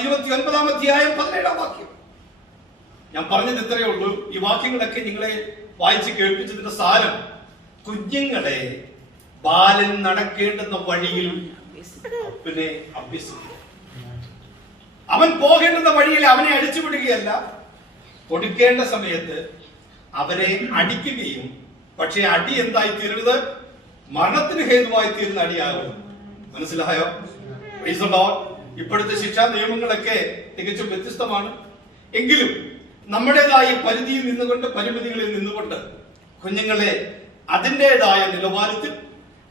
29-ാം അധ്യായം 17-ാം വാക്യം. ഞാൻ പറഞ്ഞത് ഇത്രയേ ഉള്ളൂ. ഈ വാക്യങ്ങളൊക്കെ നിങ്ങളെ വായിച്ച് കേൾപ്പിച്ചതിന്റെ സാരം, കുഞ്ഞുങ്ങളെ ബാലൻ നടക്കേണ്ടുന്ന വഴിയിൽ പിന്നെ അഭ്യസിക്കുക. അവൻ പോകേണ്ടുന്ന വഴിയിൽ അവനെ അടിച്ചുവിടുകയല്ല, കൊടുക്കേണ്ട സമയത്ത് അവരെ അടിക്കുകയും, പക്ഷേ അടി എന്തായി തീരരുത്? മരണത്തിന് ഹേതുവായി തീരുന്ന അടിയാകും. മനസ്സിലായോ? ഇപ്പോഴത്തെ ശിക്ഷാ നിയമങ്ങളൊക്കെ തികച്ചും വ്യത്യസ്തമാണ്. എങ്കിലും നമ്മുടേതായ പരിധിയിൽ നിന്നുകൊണ്ട്, പരിമിതികളിൽ നിന്നുകൊണ്ട് കുഞ്ഞുങ്ങളെ അതിൻ്റെതായ നിലവാരത്തിൽ,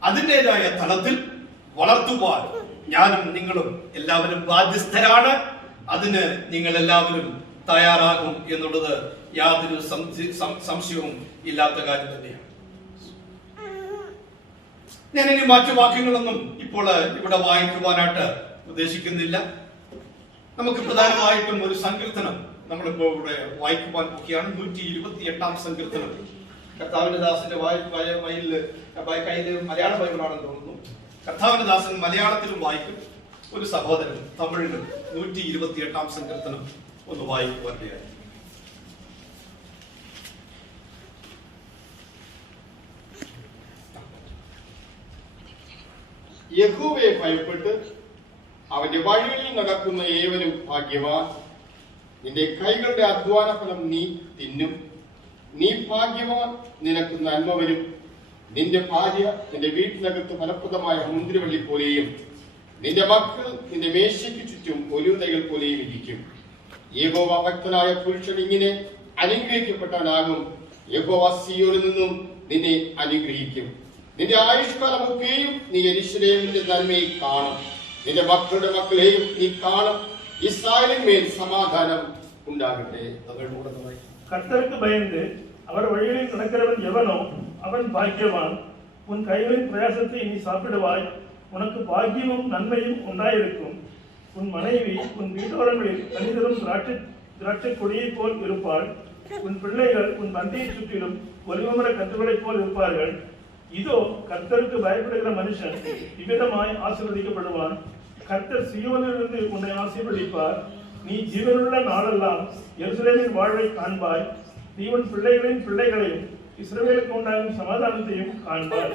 അതിൻ്റെതായ തലത്തിൽ വളർത്തുവാൻ ഞാനും നിങ്ങളും എല്ലാവരും ബാധ്യസ്ഥരാണ്. അതിന് നിങ്ങൾ എല്ലാവരും തയ്യാറാകും എന്നുള്ളത് യാതൊരു സംശയവും ഇല്ലാത്ത കാര്യം തന്നെയാണ്. ഞാൻ ഇനി മറ്റു വാക്യങ്ങളൊന്നും ഇപ്പോൾ ഇവിടെ വായിക്കുവാനായിട്ട് ഉദ്ദേശിക്കുന്നില്ല. നമുക്ക് പ്രധാനമായിട്ടും ഒരു സങ്കീർത്തനം നമ്മളിപ്പോ ഇവിടെ വായിക്കുവാൻ നോക്കിയാണ്. 128-ാം സങ്കീർത്തനം. കർത്താവിന്റെ ദാസന്റെ കയ്യില് മലയാള ബൈബിളാണെന്ന് തോന്നുന്നു. കർത്താവിന്റെ ദാസൻ മലയാളത്തിലും വായിക്കും, ഒരു സഹോദരൻ തമിഴിലും 128-ാം സങ്കീർത്തനം ഒന്ന് വായിക്കുവാനായി. യഹോവയെ ഭയപ്പെട്ട് അവന്റെ വഴികളിൽ നടക്കുന്ന ഏവനും ഭാഗ്യവാൻ. നിന്റെ കൈകളുടെ അധ്വാന ഫലം നീ തിന്നും. നീ ഭാഗ്യവാൻ, നിനക്ക് നന്മ വരും. നിന്റെ ഭാര്യ നിന്റെ വീട്ടിനകത്ത് ഫലപ്രദമായ മുന്തിരിവള്ളി പോലെയും നിന്റെ മക്കൾ നിന്റെ മേശയ്ക്ക് ചുറ്റും ഒലിവുതൈകൾ പോലെയും ഇരിക്കും. യഹോവ ഭക്തനായ പുരുഷൻ ഇങ്ങനെ അനുഗ്രഹിക്കപ്പെട്ടവനാകും. യഹോവ സിയോനിൽ നിന്നും നിന്നെ അനുഗ്രഹിക്കും. നിന്റെ ആയുഷ്കാലമൊക്കെയും നീ യെരൂശലേമിന്റെ നന്മയെ കാണും. നിന്റെ മക്കളുടെ മക്കളെയും നീ കാണും. ഇസ്രായേലിന്മേൽ സമാധാനം ഉണ്ടാകട്ടെ. கர்த்தருக்கு பயந்து அவர் வழிகளில் நடக்கிறவன் எவனோ அவன் பாக்கியவான். உன் கைகளின் பிரயாசத்தை நீ சாப்பிடுவாய், உனக்கு பாக்கியமும் நன்மையும் உண்டாயிருக்கும். உன் மனைவி உன் வீட்டோரங்களில் கனிதரும் திராட்சை கொடியை போல் இருப்பாள். உன் பிள்ளைகள் உன் மந்தையை சுற்றிலும் ஒலிவமர கன்றுகளைப் போல் இருப்பார்கள். இதோ கர்த்தருக்கு பயப்படுகிற மனுஷன் இவ்விதமாய் ஆசீர்வதிக்கப்படுவான். கர்த்தர் சீயோனிலிருந்து உன்னை ஆசீர்வதிப்பார். நீ ஜீவனுள்ள நாளெல்லாம் எருசலேமின் வாழ்வை காண்பாய். நீ உன் பிள்ளைகளின் பிள்ளைகளையும் ഇസ്രായേലിന് ഉണ്ടാകും സമാധാനത്തെയും കാൺപാർ.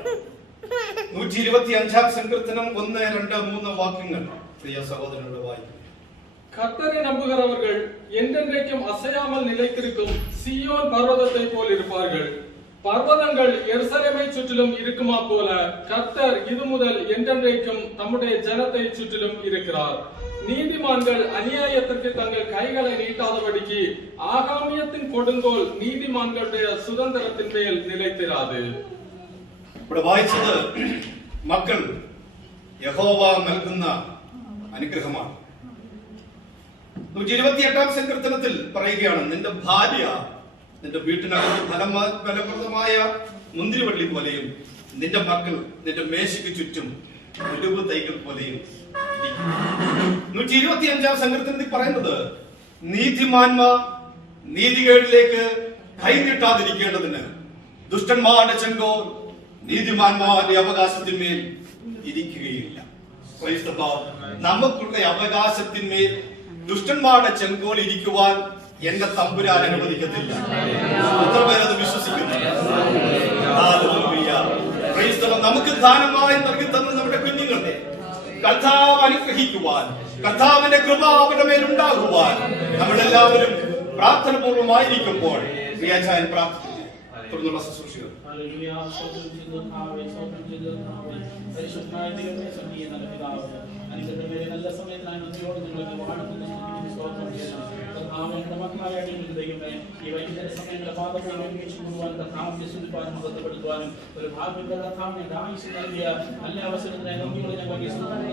125 സങ്കീർത്തനം 1, 2, 3 വാക്യങ്ങൾ പ്രിയ സഹോദരനോട് വായിക്കും. கர்த்தரை நம்புகிறவர்கள் என்றென்றைக்கும் அசையாமல் நிலைத்திருக்கும் சீயோன் பர்வதத்தை போல் இருப்பார்கள். பர்வதங்கள் எருசலேமை சுற்றிலும் இருக்குமா போல கர்த்தர் இது முதல் என்றென்றைக்கும் தம்முடைய ஜனத்தை சுற்றிலும் இருக்கிறார். நீதிமான்கள் அநியாயத்திற்கு தங்கள் கைகளை நீட்டாதபடிக்கு ஆகாமியத்தின் கொடுங்கோல் நீதிமான்களுடைய சுதந்திரத்தின் மேல் നിലത്തിരാതെ. ഇവിടെ വായിച്ചത് മക്കൾ യഹോവ നൽകുന്ന അനുഗ്രഹമാണ്. 128 സങ്കീർത്തനത്തിൽ പറയുകയാണ്, നിന്റെ ഭാര്യ നിന്റെ വീട്ടിനകത്ത് ഫലപ്രദമായ മുന്തിരിവള്ളി പോലെയും നിന്റെ മക്കൾ നിന്റെ മേശയ്ക്ക് ചുറ്റും ഒലിവ് തൈകൾ പോലെയും. 125 സങ്കീർത്തനത്തിൽ പറയുന്നത് നീതിമാന്മാർ നീതികേടിലേക്ക് കൈനീട്ടാതിരിക്കേണ്ടതിന് ദുഷ്ടന്മാരുടെ ചെങ്കോൽ നീതിമാന്മാരുടെ അവകാശത്തിന്മേൽ ഇരിക്കുകയില്ല. നമുക്കുള്ള അവകാശത്തിന്മേൽ ദുഷ്ടന്മാരുടെ ചെങ്കോൽ ഇരിക്കുവാൻ എന്റെ തമ്പുരാൻ അനുവദിക്കത്തില്ല. എത്ര പേരത് വിശ്വസിക്കുന്നു? നമുക്ക് ദാനമായി നൽകി തന്ന നമ്മുടെ കുഞ്ഞുങ്ങളെ കർത്താവ് അനുഗ്രഹിക്കുവാൻ, കർത്താവിന്റെ കൃപ അവരുടെ മേലുണ്ടാകുവാൻ നമ്മളെല്ലാവരും പ്രാർത്ഥനപൂർവമായിരിക്കുമ്പോൾ പ്രിയാചാര്യൻ പ്രാർത്ഥിക്കുന്നു. തുടർന്നുള്ള ശുശ്രൂഷകൾ നല്ല സമയത്തിനായി നന്ദിയോട് നിങ്ങൾക്ക് വാഴുന്നു. ദൈവമേ, ഈ വൈകുന്നേര സമയങ്ങളെ മഹത്വപ്പെടുത്തുവാനും ഒരു ഭാഗ്യം നൽകിയ നല്ല അവസരത്തിനായി നന്ദിയോട് ഞങ്ങൾക്ക്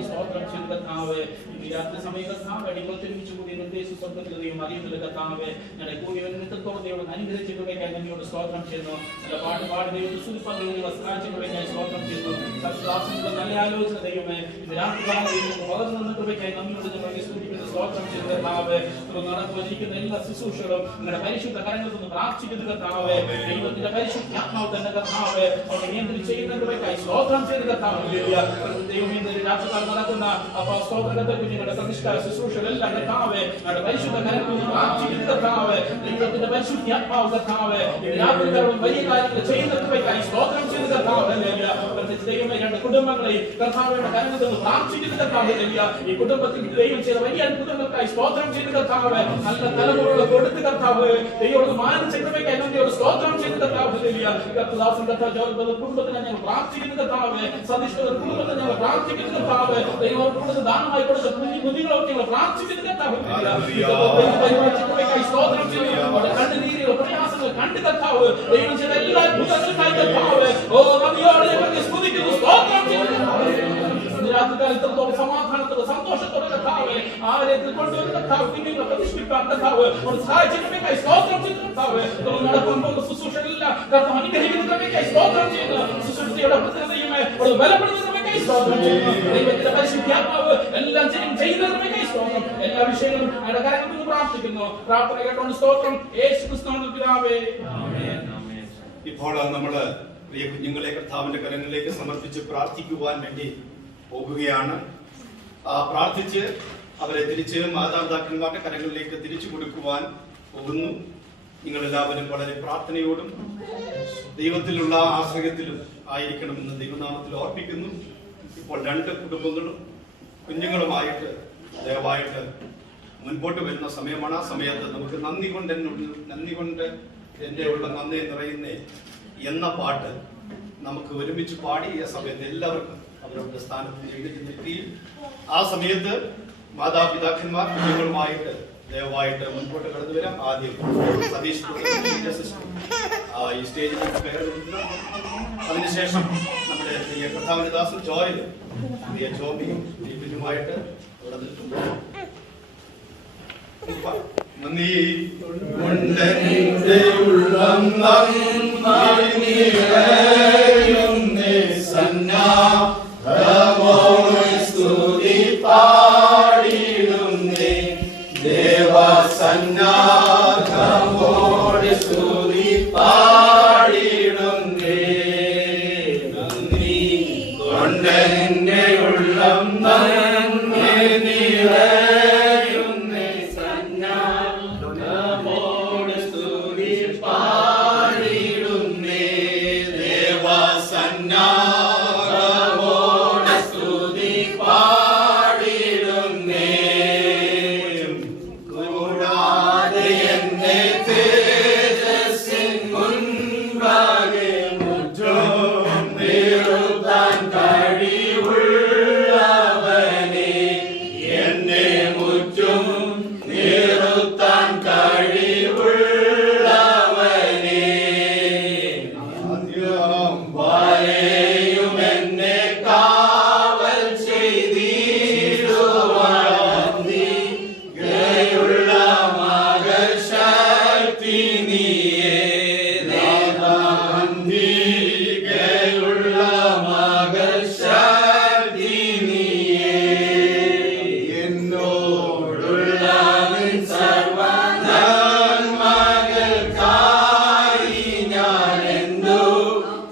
സ്തോത്രം ചെയ്ത് കർത്താവേ. ഈ രാത്രി സമയം കർത്താവ് അടിമൊത്തൊരുമിച്ച് കൂടി നിർദ്ദേശ സ്വർഗത്തിലെയും അറിയുന്നത് കർത്താവേ, ഞങ്ങളുടെ കൂടി നിമിത്തത്തോടെ ദൈവം അനുഗ്രഹിച്ചിട്ടുവയ്ക്കായി നന്ദിയോട് സ്തോത്രം ചെയ്യുന്നു. നല്ല പാട് ദൈവത്തെ സുഖിപ്പതിന് വസ്ത്രാഴ്ചയ്ക്കായി സ്തോത്രം ചെയ്യുന്നു. സത്ദാസങ്ങളുടെ നല്ല ആലോചന ദൈവമേ, ഇത് രാത്രി വളർന്നു നിന്നിട്ടുവയ്ക്കായി നന്ദിയോട് ഞങ്ങൾക്ക് സൂചിപ്പിച്ച് സ്തോത്രം ചെയ്ത് കർത്താവേ. നടന്നുവന്നിരിക്കുന്ന എല്ലാ ശുശ്രൂഷകളും നിങ്ങളുടെ പരിശുദ്ധ കരങ്ങളിൽ നിന്ന് പ്രാർത്ഥിക്കുന്ന കർത്താവേ, ദൈവത്തിന്റെ പരിശുദ്ധാത്മാവ് തന്നെ കർത്താവേ അവിടെ നിയന്ത്രിച്ച് ചെയ്യുന്നതിനായി സ്തോത്രം ചെയ്ത് കർത്താവേ. ദൈവമേ, രാത്രികാലം നടക്കുന്ന സ്തോത്രത്തെ കുഞ്ഞുങ്ങളുടെ പ്രതിഷ്ഠ ശുശ്രൂഷകളെല്ലാം കർത്താവേ ഞങ്ങളുടെ പരിശുദ്ധ കരങ്ങളിൽ നിന്ന് പ്രാർത്ഥിക്കുന്ന കർത്താവേ. ദൈവത്തിന്റെ പരിശുദ്ധാത്മാവ് കർത്താവേ രാത്രികാലം വലിയ കാര്യങ്ങൾ ചെയ്യുന്നതിനായി സ്തോത്രം ചെയ്ത് കർത്താവേ. ദൈവമേ, രണ്ട് കുടുംബങ്ങളെയും കർത്താവയുടെ കരങ്ങളിൽ നിന്ന് പ്രാർത്ഥിക്കുന്ന കർത്താവേ. ഈ കുടുംബത്തിൽ ദൈവം ചെയ്ത വലിയ അത്ഭുതങ്ങൾക്കായി സ്തോത്രം ചെയ്ത് കർത്താവേ. നല്ല തലമുറകൾ കൊടുത്ത് കർത്താവ് ദൈവത്തോട് മാനം ചെയ്തവയ്ക്കായി നന്ദിയോട് സ്തോത്രം ചെയ്ത് കർത്താവ്. കുടുംബത്തിനെ ഞങ്ങൾ പ്രാർത്ഥിക്കുന്ന കർത്താവ്. സതീഷ്യുടെ കുടുംബത്തെ ഞങ്ങൾ പ്രാർത്ഥിക്കുന്ന കർത്താവ്. ദൈവം കൊടുത്ത് ദാനമായി കൊടുത്ത കുഞ്ഞുങ്ങളൊക്കെ ഞങ്ങൾ പ്രാർത്ഥിക്കുന്ന കർത്താവ്. സ്തോത്രം ചെയ്ത് കണ്ണുനീരിലുള്ള പ്രയാസങ്ങൾ കണ്ട് കർത്താവ് ദൈവം ചെയ്ത എല്ലാ അത്ഭുതങ്ങൾക്കായി കർത്താവ് ഓ നന്ദിയോടെ ഞങ്ങൾ സ്തുതിക്കുന്നു. സ്തോത്രം ചെയ്ത് രാത്രികാലത്തോടെ സമാധാനത്തോടെ സന്തോഷത്തോടെ കർത്താവ് ആലയത്തിൽ കൊണ്ടുവരുന്ന കർത്താവ് കുഞ്ഞുങ്ങളെ പ്രതിഷ്ഠിക്കാൻ കർത്താവ് ഒരു സാഹചര്യമായി സ്തോത്രം ചെയ്യുന്ന കർത്താവ്. നടക്കുമ്പോൾ ശുശ്രൂഷകളെല്ലാം കർത്താവ് അനുഗ്രഹിക്കുന്നതിനായി സ്തോത്രം ചെയ്യുന്നു. ശുശ്രൂഷയുടെ പ്രത്യേകതയുമേ ഒരു ബലപ്പെടുത്തുന്നതിനായി സ്തോത്രം ചെയ്യുന്നു. ദൈവത്തിന്റെ പരിശുദ്ധാത്മാവ് എല്ലാം ചെയ്യുന്നതിനായി സ്തോത്രം. എല്ലാ വിഷയങ്ങളും അയാളുടെ കാര്യങ്ങളിൽ നിന്ന് പ്രാർത്ഥിക്കുന്നു. പ്രാർത്ഥന കേട്ടോണ്ട് സ്തോത്രം. യേശു ക്രിസ്തുവിന്റെ പിതാവേ. ഇപ്പോൾ നമ്മള് പ്രിയ കുഞ്ഞുങ്ങളെ കർത്താവിന്റെ കരങ്ങളിലേക്ക് സമർപ്പിച്ച് പ്രാർത്ഥിക്കുവാൻ വേണ്ടി പോകുകയാണ്. പ്രാർത്ഥിച്ച് അവരെ തിരിച്ച് മാതാപിതാക്കന്മാരുടെ കരങ്ങളിലേക്ക് തിരിച്ചു കൊടുക്കുവാൻ പോകുന്നു. നിങ്ങളെല്ലാവരും വളരെ പ്രാർത്ഥനയോടും ദൈവത്തിലുള്ള ആശ്രയത്തിലും ആയിരിക്കണമെന്ന് ദൈവനാമത്തിൽ ഓർപ്പിക്കുന്നു. ഇപ്പോൾ രണ്ട് കുടുംബങ്ങളും കുഞ്ഞുങ്ങളുമായിട്ട് ദയവായിട്ട് മുൻപോട്ട് വരുന്ന സമയമാണ്. ആ സമയത്ത് നമുക്ക് നന്ദി കൊണ്ട് എന്റെ ഉള്ള നന്ദി നിറയുന്നേ എന്ന പാട്ട് നമുക്ക് ഒരുമിച്ച് പാടി ഈ സമയത്ത് എല്ലാവർക്കും അവരുടെ സ്ഥാനത്ത് എഴുതി നിൽക്കുകയും ആ സമയത്ത് മാതാപിതാക്കന്മാർ കുഞ്ഞുങ്ങളുമായിട്ട് ദയവായിട്ട് മുൻപോട്ട് കടന്നു വരാം. ആദ്യം സതീഷ് ഈ സ്റ്റേജിലേക്ക് കയറി നിൽക്കുക. അതിനുശേഷം നമ്മുടെ പ്രിയ കർത്താവിന്റെ ദാസൻ ജോയൽ പ്രിയ ജോമിയും ദീപിനുമായിട്ട് ഇവിടെ നിൽക്കുന്നു. നന്ദി സ്തുതി പാടിടുന്നേ ദേവസന്നാഥമോടെ സ്തുതി പാടിടുന്നേ. നന്ദി കൊണ്ട് നിന്റെ ഉള്ളം നന്ദി നിറയുന്നേ. സന്നാമോട് സ്തുതി പാടിടുന്നേ. ദേവാ സന്നാമോട് സ്തുതി പാടിടുന്നേ. കൂടാതെ എന്നെ തേജസ്സിൻ മുൻപാകെ മുറ്റും നിർത്താൻ കഴിവുള്ളവനെ. എന്നെ മുറ്റും നിർത്താൻ കഴിവുള്ളവനെ. ആദ്യം വരെയും എന്നെ കാവൽ ചെയ്തിടുവാൻ ഗയുള്ള മകൾ ശക്തി നീയേ. ഗയുള്ള മകൾ ശക്തി നീയേ. എന്നോടുള്ള നിൻ സർവ നന്മകൾക്കായി ഞാൻ എന്തു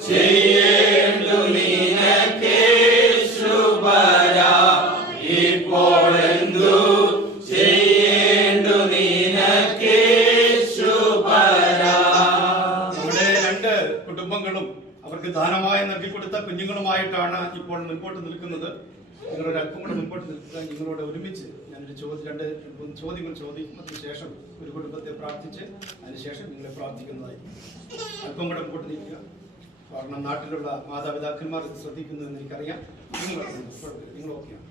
ചെയ്യേണ്ടു നിനക്കേശുപരാ. ഇപ്പോൾ എന്തു ചെയ്യേണ്ടു നിനക്കേശുപരാ. ഇവിടെ രണ്ട് കുടുംബങ്ങളും അവർക്ക് ദാനമായി നൽകിക്കൊടുത്ത കുഞ്ഞുങ്ങളുമായിട്ടാണ് ഇപ്പോൾ മുൻപോട്ട് നിൽക്കുന്നത്. നിങ്ങളൊരു അല്പം കൂടെ മുൻപോട്ട് നിൽക്കുക. നിങ്ങളോട് ഒരുമിച്ച് ഞാനൊരു രണ്ട് മൂന്ന് ചോദ്യങ്ങൾ ചോദിക്കും. അതിനുശേഷം ഒരു കുടുംബത്തെ പ്രാർത്ഥിച്ച് അതിനുശേഷം നിങ്ങളെ പ്രാർത്ഥിക്കുന്നതായി. അല്പം കൂടെ മുൻപോട്ട് നിൽക്കുക. കാരണം നാട്ടിലുള്ള മാതാപിതാക്കന്മാർ ഇത് ശ്രദ്ധിക്കുന്നതെന്ന് എനിക്കറിയാം. നിങ്ങൾ ഓക്കെയാണ്.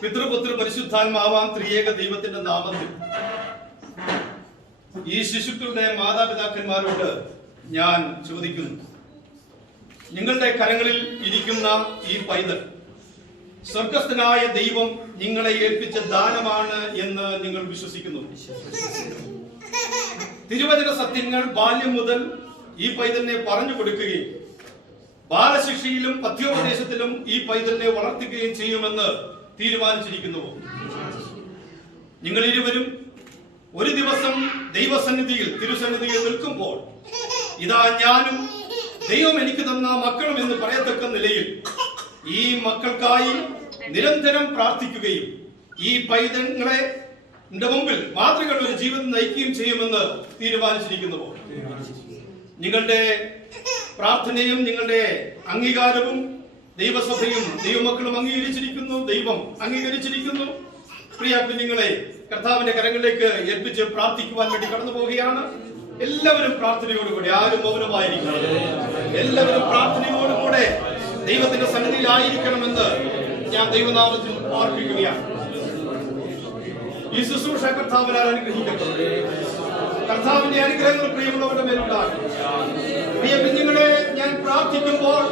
പിതൃപുത്ര പരിശുദ്ധാത്മാവാം ത്രിയേക ദൈവത്തിന്റെ നാമത്തിൽ ഈ ശിശുക്കളുടെ മാതാപിതാക്കന്മാരോട് ഞാൻ ചോദിക്കുന്നു, നിങ്ങളുടെ കരങ്ങളിൽ ഇരിക്കുന്ന ഈ പൈതൽ സ്വർഗസ്ഥനായ ദൈവം നിങ്ങളെ ഏൽപ്പിച്ച ദാനമാണ് എന്ന് നിങ്ങൾ വിശ്വസിക്കുന്നു? തിരുവചന സത്യങ്ങൾ ബാല്യം മുതൽ ഈ പൈതലിനെ പറഞ്ഞു കൊടുക്കുകയും ബാലശിക്ഷയിലും പഥ്യോപദേശത്തിലും ഈ പൈതലിനെ വളർത്തുകയും ചെയ്യുമെന്ന് തീരുമാനിച്ചിരിക്കുന്നുവോ? നിങ്ങൾ ഇരുവരും ഒരു ദിവസം ദൈവസന്നിധിയിൽ തിരുസന്നിധിയിൽ നിൽക്കുമ്പോൾ ഇതാ ഞാനും ദൈവം എനിക്ക് തന്ന മക്കളും എന്ന് പറയത്തക്ക നിലയിൽ ഈ മക്കൾക്കായി നിരന്തരം പ്രാർത്ഥിക്കുകയും ഈ പൈതങ്ങളെ മുമ്പിൽ മാതൃകൾ ഒരു ജീവിതം നയിക്കുകയും ചെയ്യുമെന്ന് തീരുമാനിച്ചിരിക്കുന്നുവോ? നിങ്ങളുടെ പ്രാർത്ഥനയും നിങ്ങളുടെ അംഗീകാരവും ദൈവസഭയും ദൈവമക്കളും അംഗീകരിച്ചിരിക്കുന്നു, ദൈവം അംഗീകരിച്ചിരിക്കുന്നു. പ്രിയ കുഞ്ഞുങ്ങളെ കർത്താവിന്റെ കരങ്ങളിലേക്ക് ഏൽപ്പിച്ച് പ്രാർത്ഥിക്കുവാൻ വേണ്ടി കടന്നു പോവുകയാണ്. എല്ലാവരും പ്രാർത്ഥനയോടുകൂടി, ആരും മൗനമായിരിക്കണം. എല്ലാവരും പ്രാർത്ഥനയോടുകൂടെ ദൈവത്തിന്റെ സന്നിധിയിലായിരിക്കണമെന്ന് ഞാൻ ദൈവനാമത്തിൽ പ്രാർത്ഥിക്കുകയാണ്. ഈ ശുശ്രൂഷ കർത്താവിനാൽ അനുഗ്രഹിക്കപ്പെട്ടു. കർത്താവിന്റെ അനുഗ്രഹങ്ങൾ പ്രിയമുള്ളവരുടെ മേലുണ്ടാകും. പ്രിയ കുഞ്ഞുങ്ങളെ ഞാൻ പ്രാർത്ഥിക്കുമ്പോൾ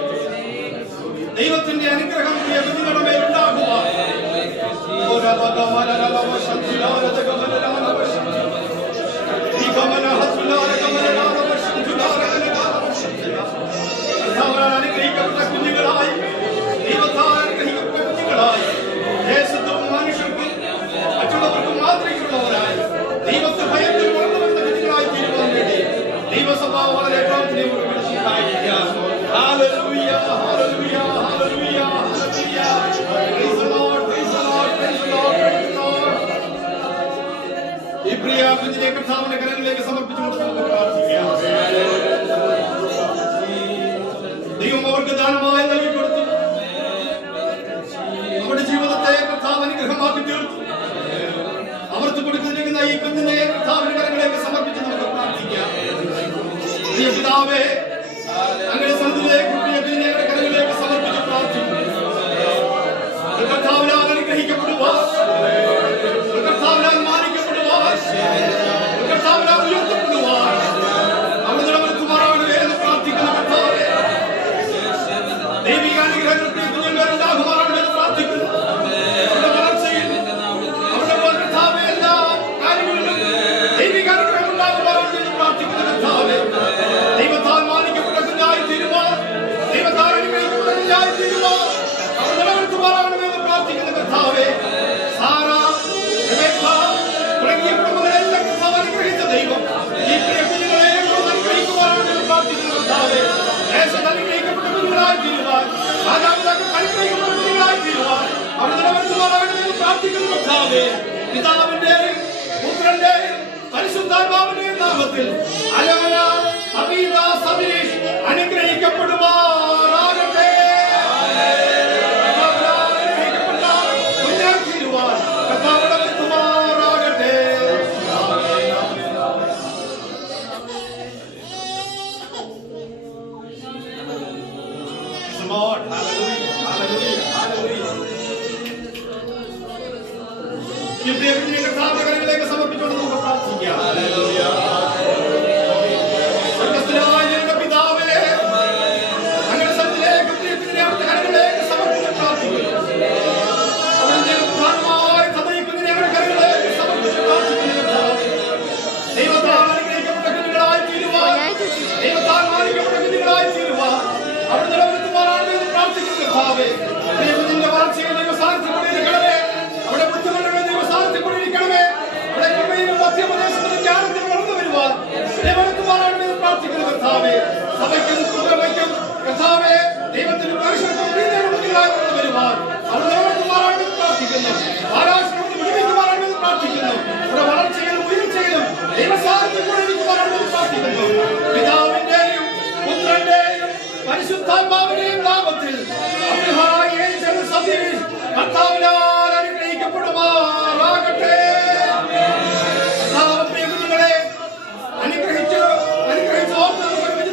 ദൈവത്തിന്റെ അനുഗ്രഹം പ്രിയ കുഞ്ഞുങ്ങളുടെ മേലുണ്ടാകുവാൻ അനുഗ്രഹിക്കപ്പെട്ട കുഞ്ഞുങ്ങളായി, ദൈവത്താൽ അനുഗ്രഹിക്കപ്പെട്ട കുഞ്ഞുങ്ങളായി, ദേശത്തും മനുഷ്യർക്കും മറ്റുള്ളവർക്കും മാതൃകയുള്ളവരായി ദൈവത്തെ ഭയത്തിൽ വളർന്നു വരുന്ന കുഞ്ഞുങ്ങളായി തീരുവാൻ വേണ്ടി ദൈവസഭ വളരെ പ്രാർത്ഥനയോടുകൂടി സഹായിക്കാം. Hallelujah, hallelujah, hallelujah, hallelujah. Praise the Lord, praise the Lord, praise the Lord, praise the Lord. ഈ പ്രിയ കുഞ്ഞിനെ കർത്താവിന്റെ കരങ്ങളിലേക്ക് സമർപ്പിച്ചുകൊണ്ട് നമുക്ക് പ്രാർത്ഥിക്കാം. ദൈവം അവർക്ക് ദാനമായി നൽകിക്കൊടുത്തു. നമ്മുടെ ജീവിതത്തെ കർത്താവ് അനുഗ്രഹമാക്കി തീർത്തു. അവർക്ക് കൊടുത്തിരിക്കുന്ന ഈ കുഞ്ഞിനെ കർത്താവിന്റെ കരങ്ങളിലേക്ക് സമർപ്പിച്ച് നമുക്ക് പ്രാർത്ഥിക്കാം. പ്രിയ പിതാവേ, അങ്ങനെ സന്ധിയിലേക്ക് പ്രിയ കുഞ്ഞിനെ കരങ്ങളിലേക്ക് സമർപ്പിച്ച് പ്രാർത്ഥിക്കുന്നു. കർത്താവിനാൽ അനുഗ്രഹിക്കപ്പെടുവാൻ, കർത്താവിനാൽ മാനിക്കപ്പെടുവാൻ, കർത്താവിനാൽ ഉയർത്തപ്പെടുവാൻ അവിടെ നിലനിർത്തുമാറാണ് എന്ന് പ്രാർത്ഥിക്കുന്ന കർത്താവേ, ദൈവിക അനുഗ്രഹങ്ങൾ പ്രിയ കുഞ്ഞുങ്ങൾ ഉണ്ടാകുമാറാണ് എന്ന് പ്രാർത്ഥിക്കുന്നു. അവരുടെ വളർച്ചയിൽ, അവരുടെ കർത്താവേ, എല്ലാ കാര്യങ്ങളിലും ദൈവിക അനുഗ്രഹം ഉണ്ടാകുമാറാണ് എന്ന് പ്രാർത്ഥിക്കുന്ന കർത്താവേ, ദൈവത്താൽ കർത്താവേ, പിതാവിന്റെയും പുത്രന്റെയും പരിശുദ്ധാത്മാവിന്റെയും നാമത്തിൽ അലോന അബീദ സതീഷ് അനുഗ്രഹിക്കപ്പെടുമാറാകട്ടെ. Lord, hallelujah, hallelujah, hallelujah. ഈ പ്രിയപ്പെട്ട കർത്താവിലേക്ക് സമർപ്പിച്ചുകൊണ്ട് നമുക്ക് പ്രാർത്ഥിക്കാം. സ്വർഗ്ഗസ്ഥനായ ഞങ്ങളുടെ പിതാവേ, അങ്ങയുടെ സന്നിധിയിലേക്ക് പ്രിയപ്പെട്ട അവിടുത്തെ കരങ്ങളിലേക്ക് സമർപ്പിച്ച് പ്രാർത്ഥിക്കുന്നു. അവിടുത്തെ ഉദ്ധാരമായി സദയിക്കുന്ന ഞങ്ങളുടെ കരങ്ങളിലേക്ക് സമർപ്പിച്ച് പ്രാർത്ഥിക്കുന്നു കർത്താവേ. ദൈവത്താൽ അനുഗ്രഹിക്കപ്പെട്ട കുഞ്ഞുങ്ങളായി തീരുവാൻ, ദൈവത്താൽ മാനിക്കപ്പെട്ട കുഞ്ഞുങ്ങളായി തീരുവാൻ അവിടുത്തെ പ്രാർത്ഥിക്കുന്നു കർത്താവേ. ദൈവത്തിന്റെ വളർച്ചയിൽ ദൈവ സാന്നിധ്യപ്പെട്ടിരിക്കണമേ. അവിടെ ബുദ്ധിമുട്ടുകളിൽ ദൈവ സാന്നിധ്യപ്പെട്ടിരിക്കണമേ. അവിടെ കൃപയിലും മധ്യപ്രദേശത്തിലും ജ്ഞാനത്തിൽ വളർന്നു വരുവാൻ ദൈവത്തുമാരാണെന്ന് പ്രാർത്ഥിക്കുന്നു കർത്താവേ. സഭയ്ക്കും കുടുംബയ്ക്കും കർത്താവേ ദൈവത്തിന്റെ പരിശുദ്ധമായി വളർന്നു വരുവാൻ അവിടെ ദൈവത്തുമാരാണെന്ന് പ്രാർത്ഥിക്കുന്നു. ആരാശനത്തിൽ വിടുവിക്കുമാറാണെന്ന് പ്രാർത്ഥിക്കുന്നു. അവിടെ വളർച്ചയിലും ഉയർച്ചയിലും ദൈവ സാന്നിധ്യപ്പെട്ടിരിക്കുമാറാണെന്ന് പ്രാർത്ഥിക്കുന്നു. പിതാവിന്റെയും പുത്രന്റെയും പരിശുദ്ധാത്മാവിന്റെയും നാമത്തിൽ കർത്താവിനാൽ അനുഗ്രഹിക്കപ്പെടുമാറാകട്ടെ. കുഞ്ഞുങ്ങളെ അനുഗ്രഹിച്ച്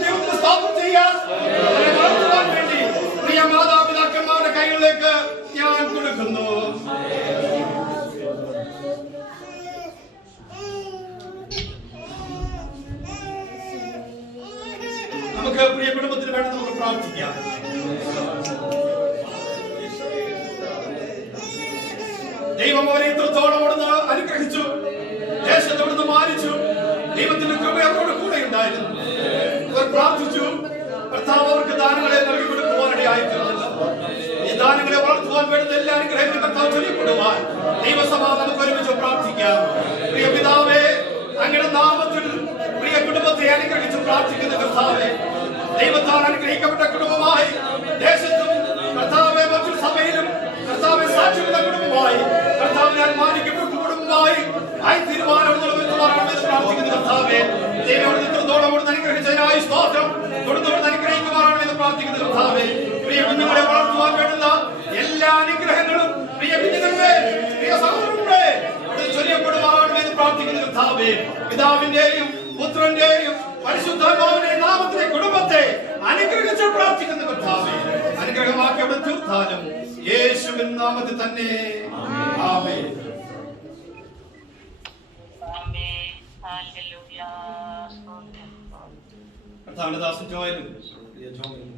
ദൈവത്തിന് സ്ഥാപനം ചെയ്യാൻ വളർത്തുവാൻ വേണ്ടി പ്രിയ മാതാപിതാക്കന്മാരുടെ കൈകളിലേക്ക് ഞാൻ കൊടുക്കുന്നു. നമുക്ക് പ്രിയ കുടുംബത്തിന് വേണ്ടി നമുക്ക് പ്രാർത്ഥിക്കാം. ദൈവം അവരെ ഇത്രത്തോളം അവിടുന്ന് അനുഗ്രഹിച്ചു, ദേശത്ത് അവിടുന്ന് മാനിച്ചു. ദൈവത്തിന്റെ കൃപ അവരോട് കൂടെ ഉണ്ടായിരുന്നു. അവർ പ്രാർത്ഥിച്ചു. കർത്താവ് അവർക്ക് ദാനങ്ങളെ നൽകി കൊടുക്കുവാനിടയായിട്ടുണ്ട്. ഈ ദാനങ്ങളെ വളർത്തുവാൻ വേണ്ടുന്ന എല്ലാ അനുഗ്രഹങ്ങളും കർത്താവ് ചൊല്ലിക്കൊടുവാൻ ദൈവസഭ നമുക്ക് ഒരുമിച്ച് പ്രാർത്ഥിക്കാം. പ്രിയ പിതാവേ, അങ്ങയുടെ നാമത്തിൽ പ്രിയ കുടുംബത്തെ അനുഗ്രഹിച്ച് പ്രാർത്ഥിക്കുന്ന കർത്താവേ, ദൈവത്താൽ അനുഗ്രഹിക്കപ്പെട്ട കുടുംബമായി ദേശത്തും കർത്താവെ മറ്റൊരു സഭയിലും കർത്താവെ സാക്ഷ്യമുള്ള കുടുംബമായി കർത്താവിനാൽ മാനിക്കപ്പെട്ട കുടുംബമായി ആയി തീരുമാനമെന്ന് പ്രാർത്ഥിക്കുന്ന കർത്താവെ, ദൈവം ഇത്രത്തോളം അനുഗ്രഹിച്ചതിനായി സ്തോത്രം. തുടർന്ന് അനുഗ്രഹിക്കുമാറാണെന്ന് പ്രാർത്ഥിക്കുന്ന കർത്താവെ, പ്രിയ കുഞ്ഞുങ്ങളെ വളർത്തുവാൻ വേണ്ടുന്ന എല്ലാ അനുഗ്രഹങ്ങളും പ്രിയ കുഞ്ഞുങ്ങളുടെ പ്രിയ സഹോദരങ്ങളുടെ ചൊല്ലപ്പെടുമാറാണെന്ന് പ്രാർത്ഥിക്കുന്ന കർത്താവെ, പിതാവിന്റെയും പുത്രന്റെയും പരിശുദ്ധാത്മാവിന്റെയും നാമത്തിലെ കുടുംബത്തെ അനുഗ്രഹിച്ച് പ്രാർത്ഥിക്കുന്ന കർത്താവേ, അനുഗ്രഹമാക്കി അവിടെ തീർത്താലും യേശുവിൻ നാമത്തിൽ തന്നെ ആമേൻ. കർത്താവിന്റെ ദാസൻ ജോയലും പ്രിയ ജോയലും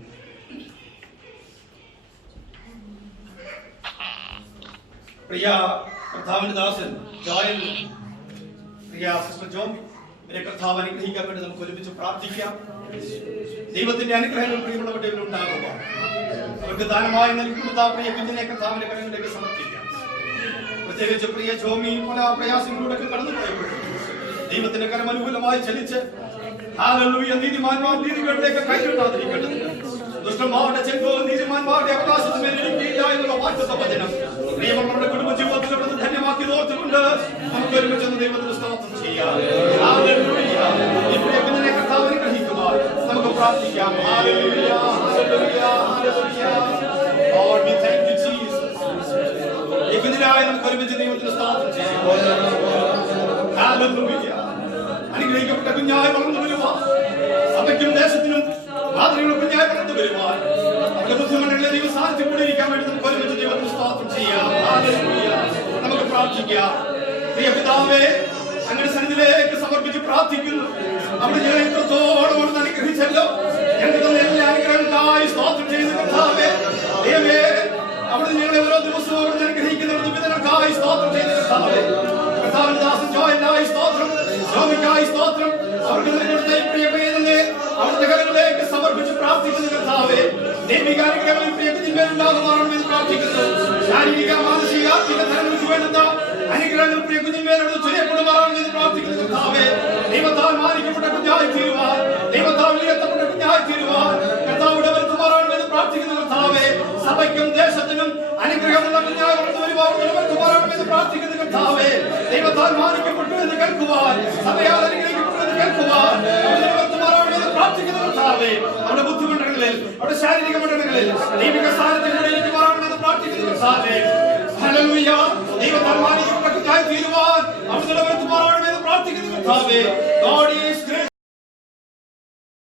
പ്രിയ കർത്താവിന്റെ ദാസൻ ജോയലും പ്രിയ സിസ്റ്റർ ജോമി ഇവരെ കർത്താവ് അനുഗ്രഹിക്കാൻ വേണ്ടി നമുക്ക് ഒരുമിച്ച് പ്രാർത്ഥിക്കാം. ദൈവത്തിന്റെ അനുഗ്രഹങ്ങൾ പ്രിയമുള്ളവരുടെ ഉണ്ടാകുക. അവർക്ക് ദാനമായി നൽകിക്കൊടുത്ത പ്രിയ കുഞ്ഞിനെ കർത്താവിന്റെ കരങ്ങളിലേക്ക് സമർപ്പിക്കാം. പ്രത്യേകിച്ച് പ്രിയ ജോമി പല പ്രയാസങ്ങളിലൂടെ കടന്നു പോയപ്പോൾ ദൈവത്തിന്റെ കരം അനുകൂലമായി ചലിച്ച് ഹല്ലേലൂയ, നീതിമാന്മാർ നീതികളിലേക്ക് കൈകൊണ്ടാതിരിക്കേണ്ടത്, ദുഷ്ടന്മാരുടെ ചെങ്കോൽ നീതിമാന്മാരുടെ അവകാശത്തിനില്ല എന്നുള്ള വാഗ്ദത്ത വചനം പ്രിയമുള്ളവരുടെ കുടുംബ ജീവിതത്തിൽ അവിടുന്ന് ധന്യമാക്കി ഓർത്തുകൊണ്ട് നമുക്ക് ഒരുമിച്ച് ദൈവത്തിന് സ്തോത്രം ചെയ്യാം. ഹല്ലേലൂയ, ഈ പ്രിയ കുഞ്ഞിനെ കർത്താവ് അനുഗ്രഹിക്കുവാൻ നമുക്ക് പ്രാർത്ഥിക്കാം. Hallelujah, hallelujah, hallelujah. Lord, we thank you, Jesus. ഈ കുഞ്ഞിനായി നമുക്ക് ഒരുമിച്ച് ദൈവത്തിന് സ്തോത്രം ചെയ്യാം. ഹല്ലേലൂയ, അനുഗ്രഹിക്കപ്പെട്ട കുഞ്ഞായി വളർന്നു വരുവാൻ സഭയ്ക്കും ദേശത്തിനും മാതൃകയുള്ള കുഞ്ഞായി വളർന്നു വരുവാൻ അവരുടെ ബുദ്ധിമുട്ടുകളെ ദൈവം സാധിച്ചുകൊണ്ടിരിക്കാൻ വേണ്ടി നമുക്ക് ഒരുമിച്ച് ദൈവത്തിന് സ്തോത്രം ചെയ്യാം. ഹല്ലേലൂയ, നമുക്ക് പ്രാർത്ഥിക്കാം. പ്രിയ പിതാവേ, അങ്ങയുടെ സന്നിധിയിലേക്ക് സമർപ്പിച്ച് പ്രാർത്ഥിക്കുന്നു. അവിടെ ഞങ്ങളെ ഇത്രത്തോളം അനുഗ്രഹിച്ചല്ലോ. ഞങ്ങൾക്ക് തന്നെ എല്ലാ അനുഗ്രഹങ്ങൾക്കായി സ്തോത്രം ചെയ്യുന്ന കർത്താവേ, ദൈവമേ, അവിടെ ഞങ്ങളെ ഓരോ ദിവസവും അനുഗ്രഹിക്കുന്ന വിധങ്ങൾക്കായി സ്തോത്രം ചെയ്യുന്ന കർത്താവേ, കർത്താവിന്റെ ദാസൻ ജോയലിനായി സ്തോത്രം, ജോമിക്കായി സ്തോത്രം. അവർക്ക് നൽകിയ പ്രിയ പ്രിയനെ അവിടുത്തെ കരങ്ങളിലേക്ക് സമർപ്പിച്ച് പ്രാർത്ഥിക്കുന്ന കർത്താവേ, ദൈവിക അനുഗ്രഹങ്ങൾ പ്രിയത്തിന്മേൽ ഉണ്ടാകുമാറാണെന്ന് പ്രാർത്ഥിക്കുന്നു. ശാരീരിക മാനസിക ആത്മിക തലങ്ങൾക്ക് വേണ്ടുന്ന അനുഗ്രഹങ്ങൾ പ്രിയ കുഞ്ഞിന്മേലോട് ചൊല്ലപ്പെടുമാറാണെന്ന് പ്രാർത്ഥിക്കുന്ന കർത്താവേ, ദൈവത്താൽ മാനിക്കപ്പെട്ട കുഞ്ഞായി തീരുവാൻ, ദൈവത്താൽ ഉയർത്തപ്പെട്ട കുഞ്ഞായി തീരുവാൻ കർത്താവിടെ വരുത്തുമാറാണെന്ന് പ്രാർത്ഥിക്കുന്ന കർത്താവേ, സഭയ്ക്കും ദേശത്തിനും അനുഗ്രഹമുള്ള കുഞ്ഞായ വളർന്നു ഒരുപാട് നിലനിർത്തുമാറാണെന്ന് പ്രാർത്ഥിക്കുന്ന കർത്താവേ, ദൈവത്താൽ മാനിക്കപ്പെട്ടു എന്ന് കേൾക്കുവാൻ, സഭയാൽ അനുഗ്രഹിക്കപ്പെട്ടു എന്ന് കേൾക്കുവാൻ നിലനിർത്തുമാറാണെന്ന് പ്രാർത്ഥിക്കുന്ന കർത്താവേ, നമ്മുടെ ബുദ്ധിമുട്ടുകളിൽ, നമ്മുടെ ശാരീരിക മണ്ഡലങ്ങളിൽ ദൈവിക സാന്നിധ്യങ്ങളിലേക്ക് മാറാണെന്ന് പ്രാർത്ഥിക്കുന്ന കർത്താവേ, ഹല്ലേലൂയ, ദൈവത്താൽ മാനിക്കപ്പെട്ട കുഞ്ഞായി തീരുവാൻ അവിടെ നിലനിർത്തുമാറാണെന്ന് പ്രാർത്ഥിക്കുന്ന കർത്താവേ, God is